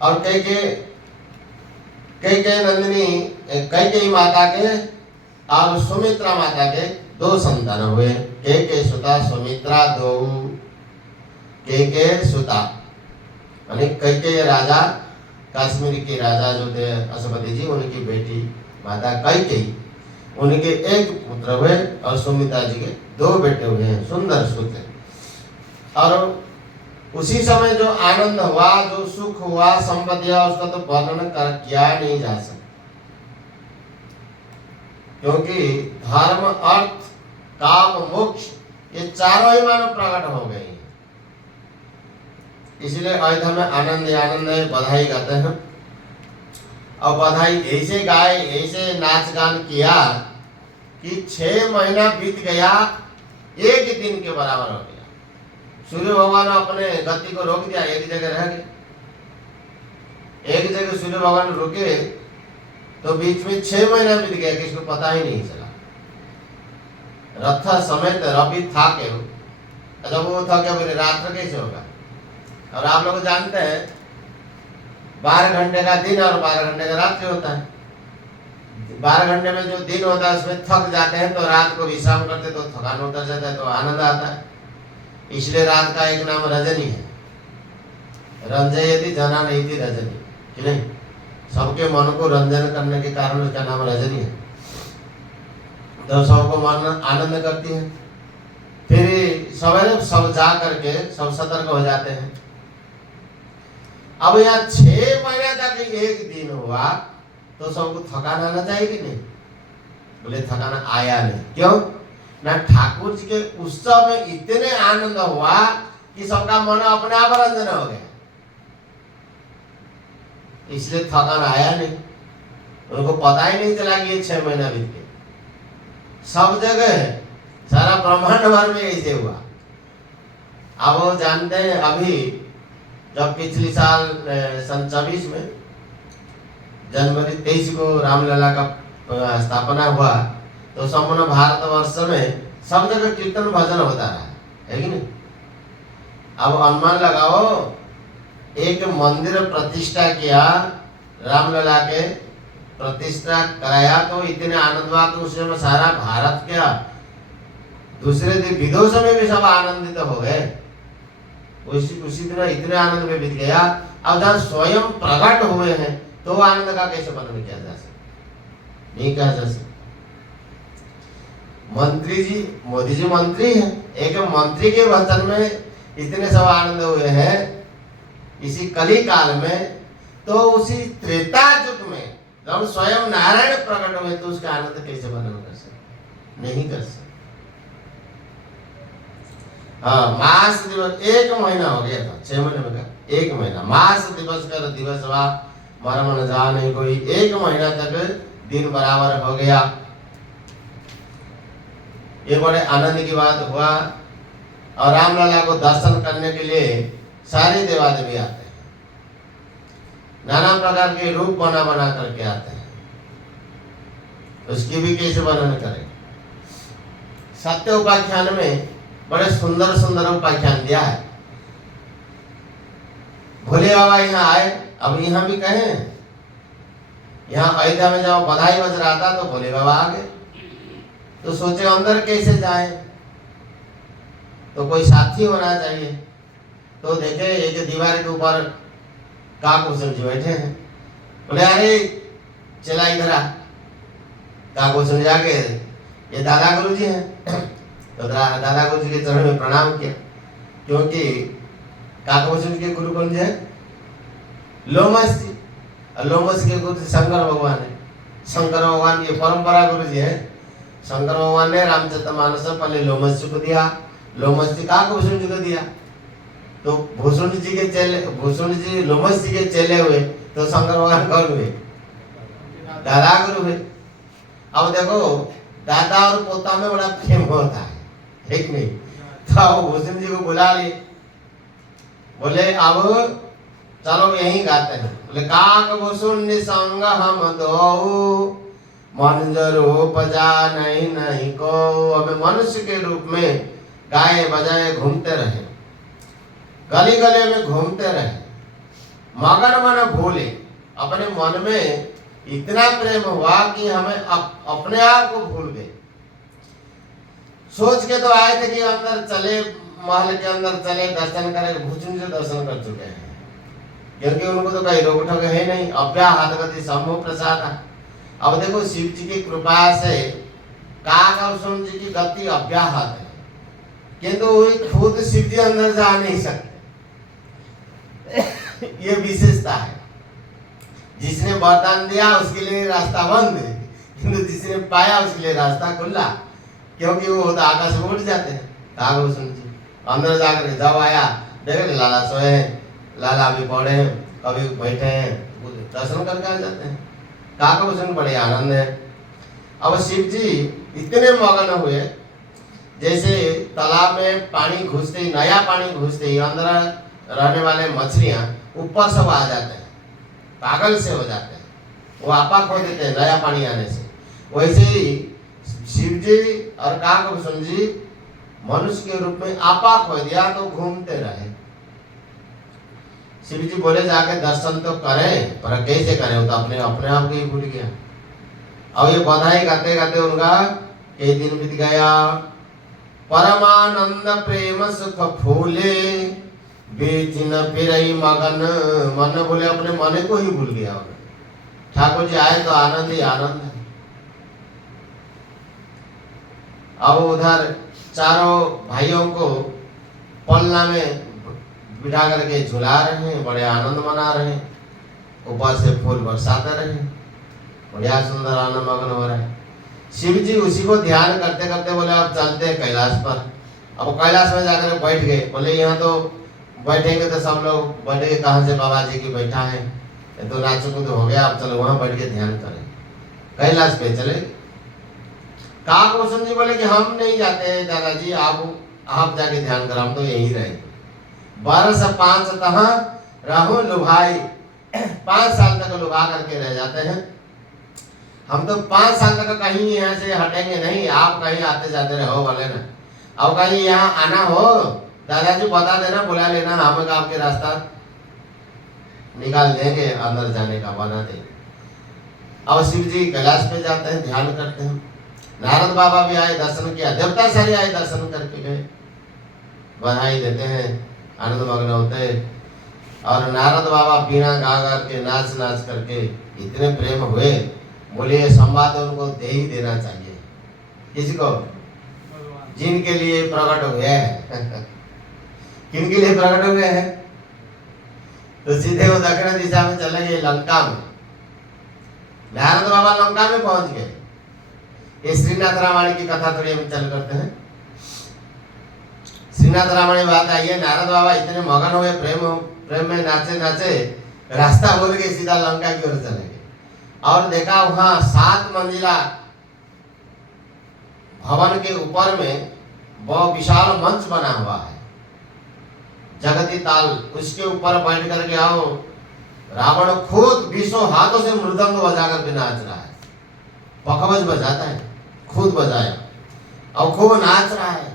और कई नंदिनी, कई माता के और सुमित्रा माता के 2 संतान हुए। कई सुता सुमित्रा 2, कई सुता यानी कई राजा, कश्मीर के राजा जो थे अशोपति जी, उनकी बेटी माता कई, उनके 1 पुत्र हुए और सुमित्रा जी के 2 बेटे हुए हैं, सुंदर सुत। और उसी समय जो आनंद हुआ, जो सुख हुआ, संपत्ति हुआ, उसका तो वर्णन कर किया नहीं जा सकता। क्योंकि धर्म, अर्थ, काम, मोक्ष ये चारों ही मानव प्रकट हो गए। इसलिए अयोध्या में आनंद आनंद है, बधाई गाते हैं। और बधाई ऐसे गाए, ऐसे नाच गान किया कि 6 महीना बीत गया, 1 दिन के बराबर हो गया। सूर्य भगवान अपने गति को रोक दिया, एक जगह रह गए। एक जगह सूर्य भगवान रुके तो बीच में 6 महीना बीत गया, किसको पता ही नहीं चला। रथ समेत रवि था क्यों, जब वो था क्या बोले रात्र कैसे होगा। और आप लोग जानते हैं 12 घंटे का दिन और 12 घंटे का रात्रि होता है। 12 घंटे में जो दिन होता है उसमें थक जाते हैं, तो रात को विश्राम करते तो थकान उतर जाता है, तो आनंद आता है। इसलिए रात का एक नाम रजनी है। रंजयति जना नहीं थी रजनी, कि नहीं। सबके मन को रंजन करने के कारण उसका नाम रजनी है। तो सबको मन आनंद करती है। फिर सवेरे सब जा करके सब सतर्क हो जाते हैं। अब यहाँ 6 महीने तक 1 दिन हुआ तो सबको थकान आना चाहिए कि नहीं? बोले थकान आया नहीं। क्यों? ना ठाकुर जी के उत्सव में इतने आनंद हुआ कि सबका मन अपने आप रंजन हो गया, इसलिए थकान आया नहीं। उनको पता ही नहीं चला कि ये 6 महीना बीत गए। सब जगह सारा ब्रह्मांड भर में ऐसे हुआ। अब वो जानते हैं, अभी जब पिछली साल सन 24 में जनवरी 23 को रामलला का स्थापना हुआ, तो संपूर्ण भारतवर्ष में सब जगह कीर्तन भजन होता है कि नहीं। अब अनुमान लगाओ, एक मंदिर प्रतिष्ठा किया रामलला के प्रतिष्ठा कराया तो इतने आनंद हुआ कि उस समय सारा भारत क्या दूसरे दिन विदेशों में भी सब आनंदित हो गए। उसी दिन इतने आनंद में बीत गया। अब जहाँ स्वयं प्रकट हुए हैं तो आनंद का कैसे वर्णन किया जा सकता, नहीं कहा जा सकता। मंत्री जी, मोदी जी मंत्री हैं, एक मंत्री के वचन में इतने सब आनंद हुए हैं इसी कली काल में, तो उसी त्रेता युग में जब स्वयं नारायण प्रकट हुए तो उसका आनंद कैसे वर्णन कर सकते, नहीं कर सकते। हाँ, मास दिवस 1 महीना हो गया था, 6 महीने में का 1 महीना। मास दिवस कर दिवस हुआ मरम न जा नहीं कोई, 1 महीना तक दिन बराबर हो गया। ये बड़े आनंद की बात हुआ। और रामलला को दर्शन करने के लिए सारे देवा देवी आते हैं, नाना प्रकार के रूप बना बना करके आते हैं। उसकी भी कैसे वर्णन करें। सत्य उपाख्यान में बड़े सुंदर सुंदर उपाख्यान दिया है। भोले बाबा यहाँ आए, अब यहाँ भी कहें, यहाँ अयोध्या में जब बधाई बज रहा था तो भोले बाबा आ गए, तो सोचे अंदर कैसे जाए, तो कोई साथी होना चाहिए। तो देखे एक दीवार के ऊपर काकभूषण जी बैठे हैं, बोले अरे चला इधर आ। काकभूषण जाके ये दादा गुरु जी हैं, तो दादा गुरु जी के चरण में प्रणाम किया, क्योंकि काकभूषण के गुरु कौन जी है, लोमस जी, और लोमस के गुरु शंकर भगवान है। शंकर भगवान की परंपरा गुरु जी है। शंकर भगवान ने रामचरितमानस पहले लोमस जी को दिया, लोमस जी काकभूषण जी को दिया। तो भूषण जी के चेले, भूषण जी लोमस जी के चेले हुए, तो शंकर भगवान कौन हुए, दादा गुरु हुए। अब देखो दादा और पोता में बड़ा प्रेम होता है, ठीक नहीं। तो भूषण जी को बुला लिए, बोले अब चलो यहीं गाते हैं। बोले काकभूषण संग हम दो, मनुष्य रूप जा नहीं नहीं को। हमें मनुष्य के रूप में गाए बजाए घूमते रहे, गली गली में घूमते रहे, मगन मन भूले। अपने मन में इतना प्रेम हुआ कि हमें अपने आप को भूल गए। सोच के तो आए थे कि अंदर चले, महल के अंदर चले, दर्शन करें। भूषण से दर्शन कर चुके हैं, क्योंकि उनको तो कहीं रोक टोक है नहीं। अव्याहत गति सम्मोह प्रसाद। अब देखो शिव जी की कृपा से काकभूषण जी की गति अव्याहत है, किंतु खुद शिव जी अंदर जा नहीं सकते। ये विशेषता है। जिसने वरदान दिया उसके लिए रास्ता बंद है, किंतु जिसने पाया उसके लिए रास्ता खुला, क्योंकि वो तो आकाश में उठ जाते हैं। काकभूषण जी अंदर जाकर जब आया, देखे लाला सोए हैं, लाला भी पड़े हैं, कभी बैठे हैं, दर्शन करके आ जाते हैं। काकभूषण बड़े आनंद है। अब शिव जी इतने मगन हुए, जैसे तालाब में पानी घुसते ही, नया पानी घुसते ही अंदर रहने वाले मछलियां ऊपर सब आ जाते हैं, पागल से हो जाते हैं, वो आपा खो देते हैं नया पानी आने से। वैसे ही शिव जी और काकभूषण जी मनुष्य के रूप में आपा खो दिया, तो घूमते रहे। शिव जी बोले जाके दर्शन तो करें, पर कैसे करें, वो तो अपने आप ही भूल गया। और ये बधाई गाते गाते उनका एक दिन बीत गया। परमानंद प्रेम सुख फूले, बीच न फिरई मगन। मन बोले अपने मन को ही भूल गया। ठाकुर जी आए तो आनंद ही आनंद है। अब उधर चारों भाइयों को पलना में बिठा करके झुला रहे हैं, बड़े आनंद मना रहे हैं, ऊपर से फूल बरसाते रहे, बढ़िया सुंदर आनंद मग्न हो रहा है। शिव जी उसी को ध्यान करते करते बोले अब चलते हैं कैलाश पर। अब कैलाश में जाकर बैठ गए। बोले यहाँ तो बैठेंगे तो सब लोग बैठेंगे, कहाँ से बाबा जी की बैठा है, ये तो नाच कूद हो गया, अब चलो वहां बैठ के ध्यान करें। कैलाश पे चले। काकभूषण जी बोले कि हम नहीं जाते दादाजी, आप जाके ध्यान करो, हम तो यहीं रहेंगे। 1205 तहाँ रहूं लुभाई, 5 साल तक लुभा करके रह जाते हैं। हम तो 5 साल तक कहीं यहाँ से हटेंगे नहीं, आप कहीं आते जाते रहो बोले ना। अब कहीं यहाँ आना हो दादाजी बता देना, बुला लेना, हम आपके रास्ता निकाल देंगे, अंदर जाने का बना देंगे। अब शिव जी कैलाश पे जाते हैं, ध्यान करते हैं। नारद बाबा भी आए, दर्शन किया, देवता सारे आए, दर्शन करके गए, बधाई देते हैं, आनंद मग्न होते हैं। और नारद बाबा बीना गा गा के, नाच नाच करके इतने प्रेम हुए, बोले ये संवाद उनको दे ही देना चाहिए। किसको? जिनके लिए प्रकट हुए हैं। किनके लिए प्रकट हुए हैं? तो सीधे वो दक्षिण दिशा में चले गए, लंका में। नारद बाबा लंका में पहुंच गए। ये श्रीनाथ रामायण की कथा थोड़ी हम चल करते हैं। श्रीनाथ रामायण बात आई है, नारद बाबा इतने मगन हुए प्रेम में, नाचे नाचे रास्ता भूल के सीधा लंका की ओर चले गए। और देखा वहां 7 मंजिला भवन के ऊपर में बहुत विशाल मंच बना हुआ है, जगती ताल, उसके ऊपर बैठ करके आओ रावण खुद 20 हाथों से मृदंग बजा करके नाच रहा है, पखवज बजाता है, खुद बजाया और खूब नाच रहा है।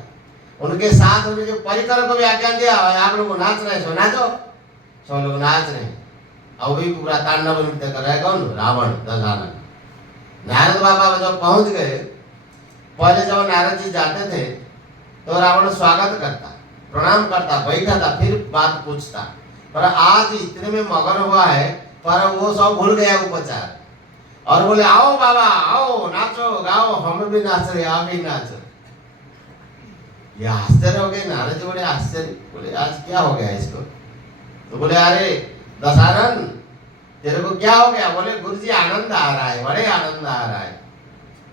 उनके साथ उनके जो परिकर को भी आज्ञा दिया, आप लोग नाच रहे, सो नाचो। सब लोग नाच रहे, और भी पूरा तांडव नृत्य कर रहा है। कौन? रावण, दशानन। नारद बाबा जब पहुंच गए, पहले जब नारद जी जाते थे तो रावण स्वागत करता, प्रणाम करता, बैठा था, फिर बात पूछता। पर आज इतने में मगन हुआ है, पर वो सब भूल गया उपचार, और बोले आओ बाबा आओ, नाचो गाओ, हम भी नाच रहे, आप भी नाचो। ये आश्चर्य हो गए, नारद जी बड़े आश्चर्य, बोले आज क्या हो गया इसको? तो बोले अरे दशानन, तेरे को क्या हो गया? बोले गुरुजी आनंद आ रहा है, बड़े आनंद आ रहा है।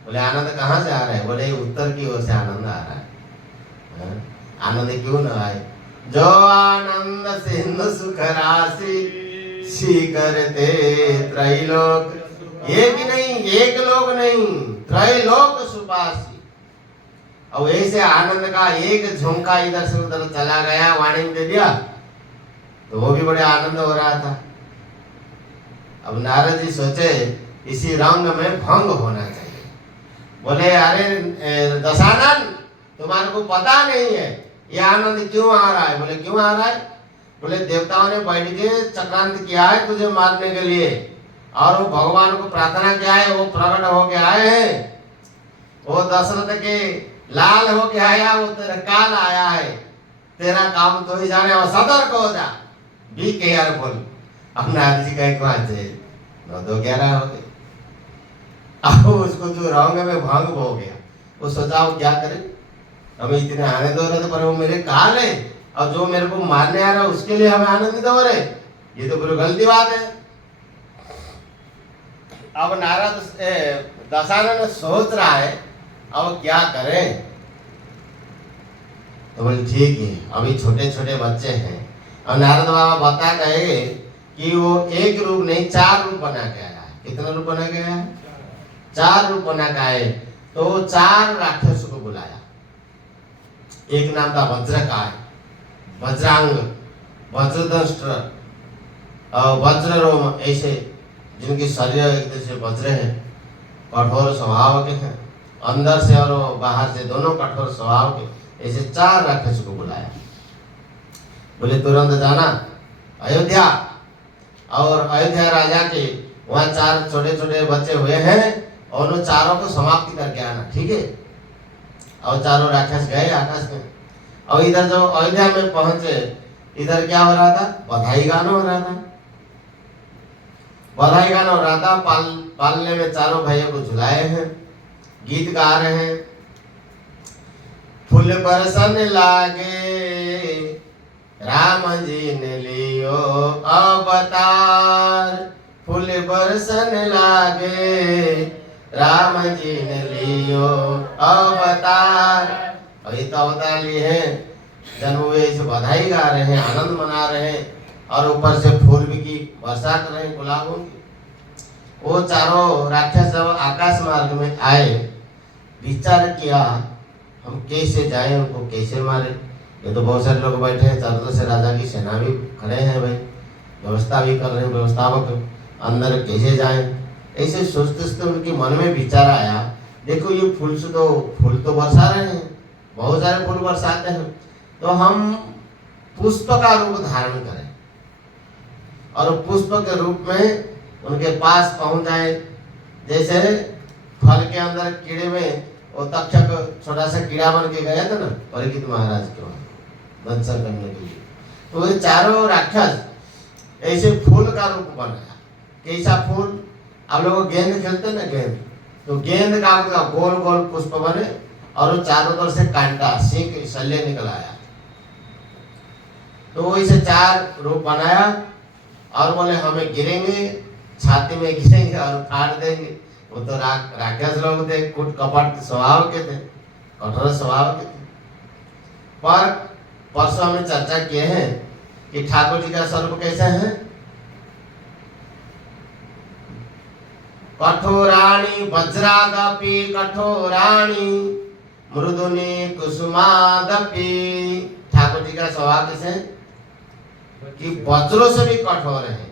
बोले आनंद कहाँ से आ रहा है? बोले उत्तर की ओर से आनंद आ रहा है। आनंद क्यों न आए? जो आनंद सिंधु सुख राशि करते त्रैलोक, एक नहीं, एक लोग नहीं, त्रैलोक सुपासी। और ऐसे आनंद का एक झुमका इधर से उधर चला गया, वाणी दे दिया, तो वो भी बड़े आनंद हो रहा था। अब नारद जी सोचे इसी रंग में भंग होना चाहिए। बोले अरे दशानन, तुम्हारे को पता नहीं है ये आनंद क्यों आ रहा है? बोले क्यों आ रहा है? बोले देवताओं ने बैठ के चक्रांत किया है तुझे मारने के लिए, और वो भगवान को प्रार्थना किया है, वो प्रकट होके आए हैं, वो दशरथ के लाल होके आया, वो तेरा काल आया है, तेरा काम तो ही जाने, और सतर्क हो जा, बी केयरफुल। अब नारद जी कहे कहाँ थे? 9-11 हो गए। अब उसको जो रंग में भंग हो गया, वो सोचा वो क्या करे, हमें इतने आनंद हो रहे थे, पर वो मेरे काल है, और जो मेरे को मारने आ रहा है उसके लिए हमें आनंदित हो रहे, ये तो पूरी गलती बात है। अब नारद दशानन सोच रहा है अब क्या करें। तो बोले ठीक है, अभी छोटे छोटे बच्चे हैं, और नारद बाबा बता गए कि वो एक रूप नहीं 4 रूप बना के आया है। कितना रूप बना के आया है? 4 रूप बना के आए। तो 4 राक्षसों को बुलाया। एक नाम था वज्रकाय, वज्रांग, वज्रदंष्ट और वज्ररोम, ऐसे जिनके शरीर एक जैसे वज्र है, कठोर स्वभाव के हैं, अंदर से और बाहर से दोनों कठोर स्वभाव के, ऐसे 4 राक्षसों को बुलाया। बोले तुरंत जाना अयोध्या, और अयोध्या राजा के वहाँ 4 छोटे छोटे बच्चे हुए हैं, और उन चारों को समाप्ति करके आना, ठीक है? और 4 राक्षस गए आकाश में। और इधर जब अयोध्या में पहुंचे, इधर क्या हो रहा था? बधाई गाना हो रहा था, बधाई गाना हो रहा था। पालने में 4 भाइयों को झुलाए हैं, गीत गा रहे हैं। फूल बरसन लागे, राम जी ने लियो अवतार, फूल बरसन लागे, राम जी ने लियो अवतार। और ये तो अवतार लिए हैं, जन्म हुए, इसे बधाई गा रहे हैं, आनंद मना रहे हैं, और ऊपर से फूल भी की वर्षा कर रहे हैं, गुलाबों की। वो 4 राक्षस जब आकाश मार्ग में आए, विचार किया हम कैसे जाएं, उनको कैसे मारे। ये तो बहुत सारे लोग बैठे हैं, चारों तरफ से राजा की सेना भी खड़े हैं, भाई व्यवस्था भी कर रहे हैं, व्यवस्थापक अंदर कैसे जाएं। ऐसे सोचते सोचते उनके मन में विचार आया, देखो ये फूल तो बरसा रहे हैं, बहुत सारे फूल बरसाते हैं, तो हम पुष्प का रूप धारण करें, और पुष्प के रूप में उनके पास पहुंच जाए, जैसे फल के अंदर कीड़े में वो तक्षक छोटा सा कीड़ा बन के गया था ना परीक्षित महाराज के वहां दंशन करने के लिए, तो ये चारों राक्षस ऐसे फूल का रूप बनाया। कैसा फूल? आप लोग गेंद खेलते ना, गेंद, तो गेंद का गोल गोल पुष्प बने और वो चारों तरफ से कांटा सिंह शल्य निकल आया। तो वो इसे 4 रूप बनाया और बोले हमें गिरेंगे, छाती में गिरेंगे और फाड़ देंगे। वो तो राक्षस लोग थे, कुट कपट स्वभाव के थे, कठोर स्वभाव के थे। पर परसों हमने चर्चा किए हैं कि ठाकुर जी का स्वरूप कैसे है? कठोराणी वज्रादपि कठोराणी मृदुनी कुसुमादपि। ठाकुर जी का स्वभाव कैसे है कि वज्रों से भी कठोर है,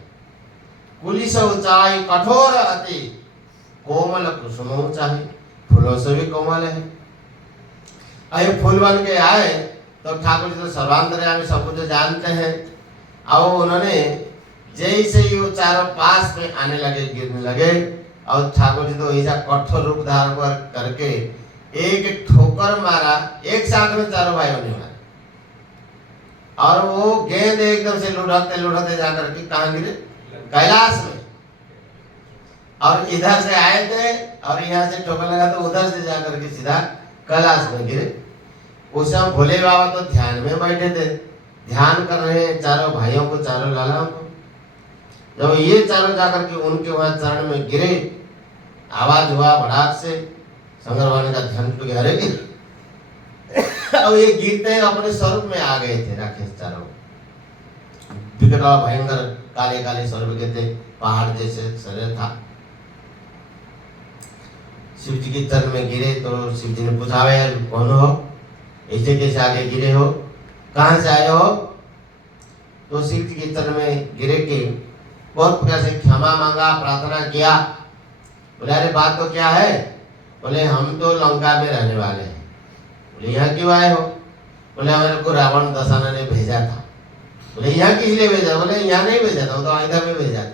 कुलिस ऊंचाई कठोर अति कोमल कुसुम ऊंचाई, फूलों से भी कोमल है। अरे फूल बन के आए तो ठाकुर जी तो सर्वांतर्यामी सब कुछ जानते हैं। और उन्होंने जैसे ही वो चारों पास में आने लगे, गिरने लगे, और ठाकुर जी तो ऐसा कठोर रूप धारण करके एक ठोकर मारा, एक साथ में चारों भाइयों ने मारा और वो गेंद एकदम से लुढ़कते लुढ़कते जाकर के कहाँ गिरे? कैलाश में। और इधर से आए थे और यहाँ से ठोकर लगा तो उधर से जाकर के सीधा कैलाश में गिरे। उस समय भोले बाबा तो ध्यान में बैठे थे, ध्यान कर रहे हैं चारों भाइयों को, चारों लालाओं को। जब ये चारों जाकर के उनके वहां चरण में गिरे, आवाज हुआ भड़ाक से, शंकर भगवान का ध्यान टूट गया। अरे और ये गिरते हैं अपने स्वरूप में आ गए थे राक्षस चारों, विकट और भयंकर काले काले स्वरूप के थे, पहाड़ जैसे शरीर था। शिव जी के चरण में गिरे तो शिव जी ने पूछा, यार कौन हो, ऐसे कैसे आगे गिरे हो, कहाँ से आए हो? तो शिव जी के चरण में गिरे के बहुत प्रकार से क्षमा मांगा, प्रार्थना किया। बोले अरे बात तो क्या है? बोले हम तो लंका में रहने वाले हैं। बोले यहाँ क्यों आए हो? बोले हमारे को रावण दशानन ने भेजा था। बोले यहाँ किस लिए भेजा? बोले यहाँ नहीं भेजा था, वो तो अयोध्या में भेजा था।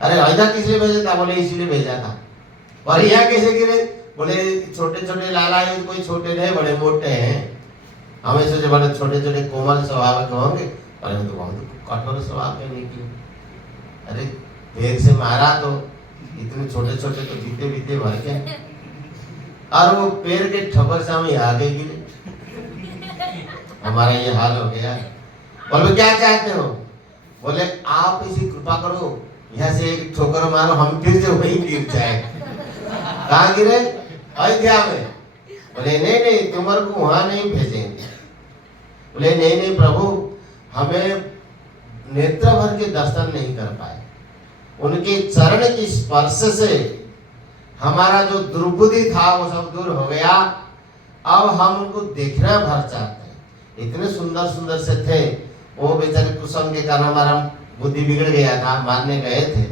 अरे अयोध्या किस लिए भेजा था? बोले इसलिए भेजा था। और यहाँ कैसे गिरे? बोले छोटे छोटे लाला ये कोई छोटे नहीं, बड़े मोटे हैं, हमें सोचे बड़े छोटे छोटे कोमल स्वभाव के होंगे, अरे तो बहुत कठोर स्वभाव के नहीं किए। अरे पैर से मारा तो इतने छोटे छोटे तो बीते बीते भर के, और वो पैर के ठबर से हम आगे गिरे, हमारा ये हाल हो गया। बोले क्या चाहते हो? बोले आप इसी कृपा करो, यहाँ से एक ठोकर मारो, हम फिर से वहीं गिर जाए। कहाँ गिरे? अयोध्या में। बोले नहीं नहीं, तुम्हारे को वहां नहीं भेजेंगे। बोले नहीं नहीं प्रभु, हमें नेत्र भर के दर्शन नहीं कर पाए, उनके चरण की स्पर्श से हमारा जो दुर्बुद्धि था वो सब दूर हो गया। अब हम उनको देखना भर चाहते हैं, इतने सुंदर सुंदर से थे। वो बेचारे कुसुम के कारण हमारा बुद्धि बिगड़ गया था, मारने गए थे,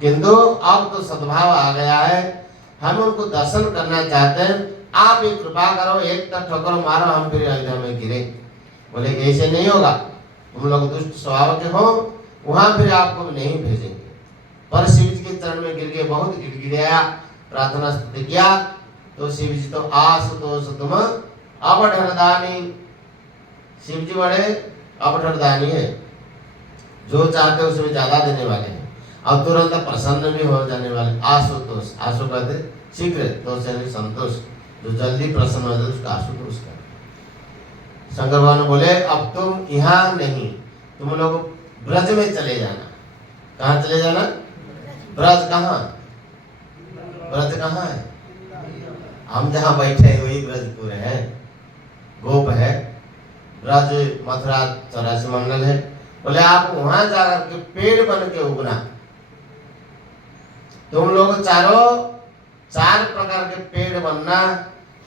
किंतु अब तो सद्भाव आ गया है, हम उनको दर्शन करना चाहते हैं। आप एक कृपा करो, एक तक ठोकर मारो, हम फिर अयोध्या में गिरे। बोले ऐसे नहीं होगा, तुम लोग दुष्ट स्वभाव के हो, वहां फिर आपको नहीं भेजेंगे। पर शिव जी के चरण में गिर के बहुत गिड़गिड़ाया, प्रार्थना स्तुति किया। तो शिव जी तो आशुतोष तुम अवढरदानी, शिव जी बड़े अवढरदानी है, जो चाहते उसमें ज्यादा देने वाले हैं और तुरंत प्रसन्न भी हो जाने वाले। आशुतोष, आशु कहते शीघ्र, तो संतोष, जो जल्दी प्रसन्न हो जाए उसका आशुतोष का। शंकर भगवान बोले अब तुम यहाँ नहीं, तुम लोग ब्रज में चले जाना। कहाँ चले जाना? ब्रज कहाँ? ब्रज कहाँ है? हम जहाँ बैठे हैं वही ब्रजपुर है, गोप है, ब्रज मथुरा 84 मंडल है। बोले आप वहां जाकर के पेड़ बन के उगना। तुम लोग चारों 4 प्रकार के पेड़ बनना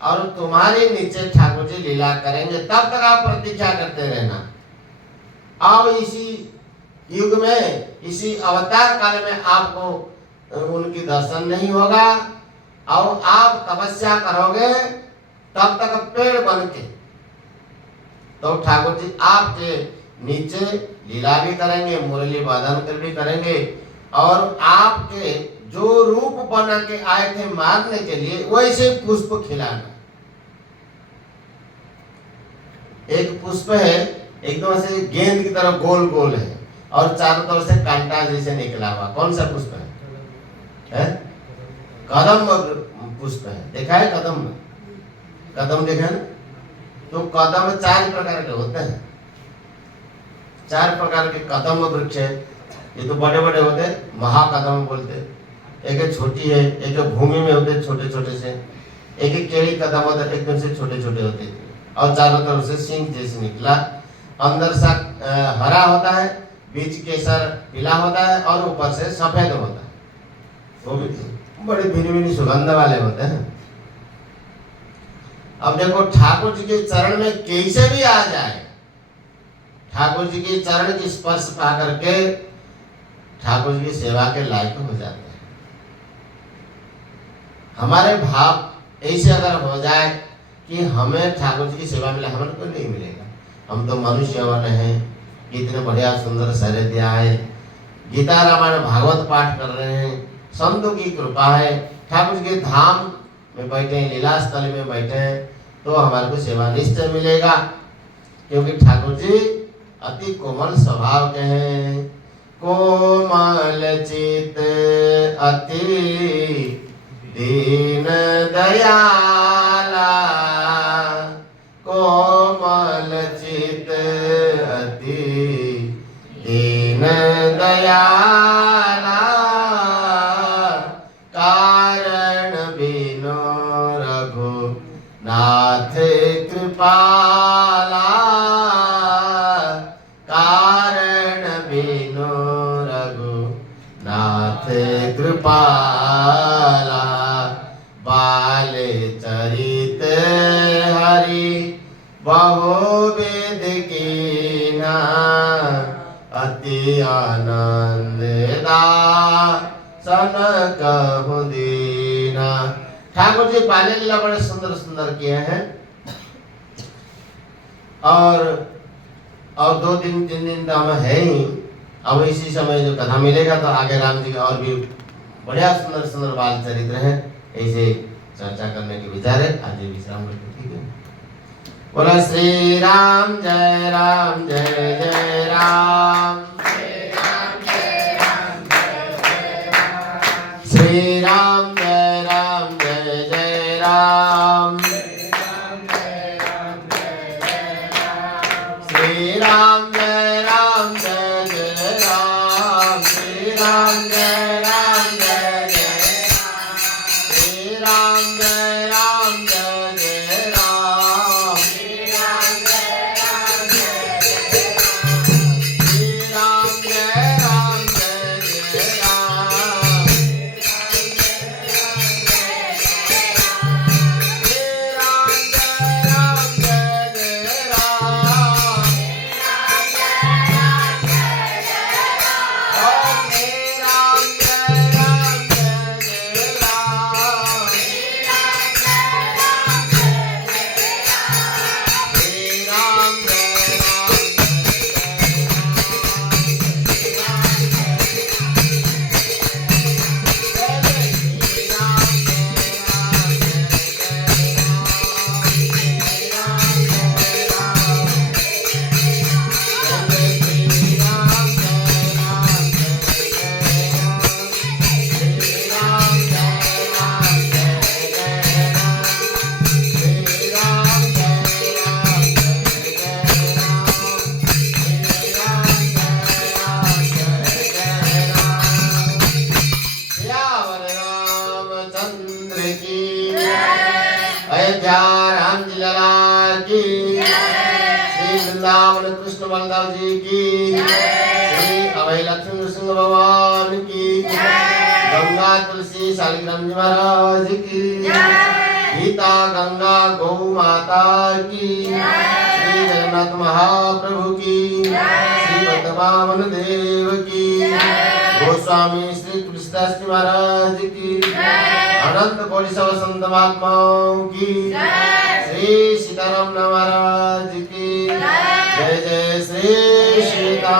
और तुम्हारे नीचे ठाकुर जी लीला करेंगे, तब तक आप प्रतीक्षा करते रहना। अब इसी युग में, इसी अवतार काल में आपको उनकी दर्शन नहीं होगा और आप तपस्या करोगे तब तक पेड़ बन के, तो ठाकुर जी आपके नीचे लीला भी करेंगे, मुरली वादन कर भी करेंगे और आपके जो रूप बना के आए थे मारने के लिए वैसे पुष्प खिलाना। एक पुष्प है एकदम से गेंद की तरह गोल गोल है और चारों तरफ से कांटा जैसे निकला हुआ, कौन सा पुष्प है? कदम पुष्प है, देखा है कदम? कदम देखा ना? तो कदम 4 प्रकार के होते हैं, 4 प्रकार के कदम वृक्ष है। ये तो बड़े बड़े होते हैं, महाकदम बोलते। एक छोटी है, एक भूमि में होते छोटे छोटे से, एक केड़ी कदम होते एकदम से छोटे छोटे होते और चारों तरफ से सिंह जैसे निकला। अंदर सा हरा होता है, बीच केसर पीला होता है और ऊपर से सफेद होता है। वो भी बड़े भिन्न भिन्न सुगंध वाले होते हैं। अब देखो ठाकुर जी के चरण में कैसे भी आ जाए, ठाकुर जी के चरण की स्पर्श पा करके ठाकुर जी की सेवा के लायक हो जाते हैं। हमारे भाव ऐसे अगर हो जाए कि हमें ठाकुर जी की सेवा मिले, हमें को नहीं मिलेगा। हम तो मनुष्य वन हैं, कितने बढ़िया सुंदर शरीर दिया है, गीता रामायण भागवत पाठ कर रहे हैं, संतों की कृपा है, ठाकुर जी के धाम में बैठे हैं, लीला स्थल में बैठे हैं, तो हमारे को सेवा निश्चय मिलेगा। क्योंकि ठाकुर जी अति कोमल स्वभाव के हैं। कोमल चित अति दीन दयाला, कोमल चित अति दीन दयाला, कारण बिनो रघुनाथ कृपाला, कारण बिनो रघुनाथ कृपाला, बाल चरित हरि बहुविध कीना, अति आनंद दासन कहु दीना। ठाकुर जी बाल्य लीला बड़े सुंदर सुंदर किए हैं। और 2 दिन 3 दिन तो हमें है ही। अब इसी समय जो कथा मिलेगा तो आगे राम जी का और भी बढ़िया सुंदर सुंदर बाल चरित्र है, ऐसे चर्चा करने के विचार है। आज ये विश्राम करते, ठीक है। बोला श्री राम जय राम जय जय राम, श्री राम जय राम जय जय राम, श्री राम जय राम जय जय राम, श्री राम जय राम जय जय राम, श्री राम जय राम जय जय राम, श्री राम जय राम जय जय राम, श्री राम जय राम जय जय राम, श्री राम जय राम जय जय राम, श्री राम जय राम जय जय राम, अयोध्या राम जी लाल की, श्री वृंदावन कृष्ण बलदेव जी की, श्री अभय लक्ष्मी नृसिंह भगवान की, गंगा तुलसी शालिग्राम जी महाराज की, गीता गंगा गौ माता की, श्री जगन्नाथ महाप्रभु की, श्री वृंदावन देव की, गोस्वामी श्री तुलसीदास जी महाराज की, अनंत कोटि सब संत महात्माओं की, श्री सीताराम महाराज की, जय जय श्री सीता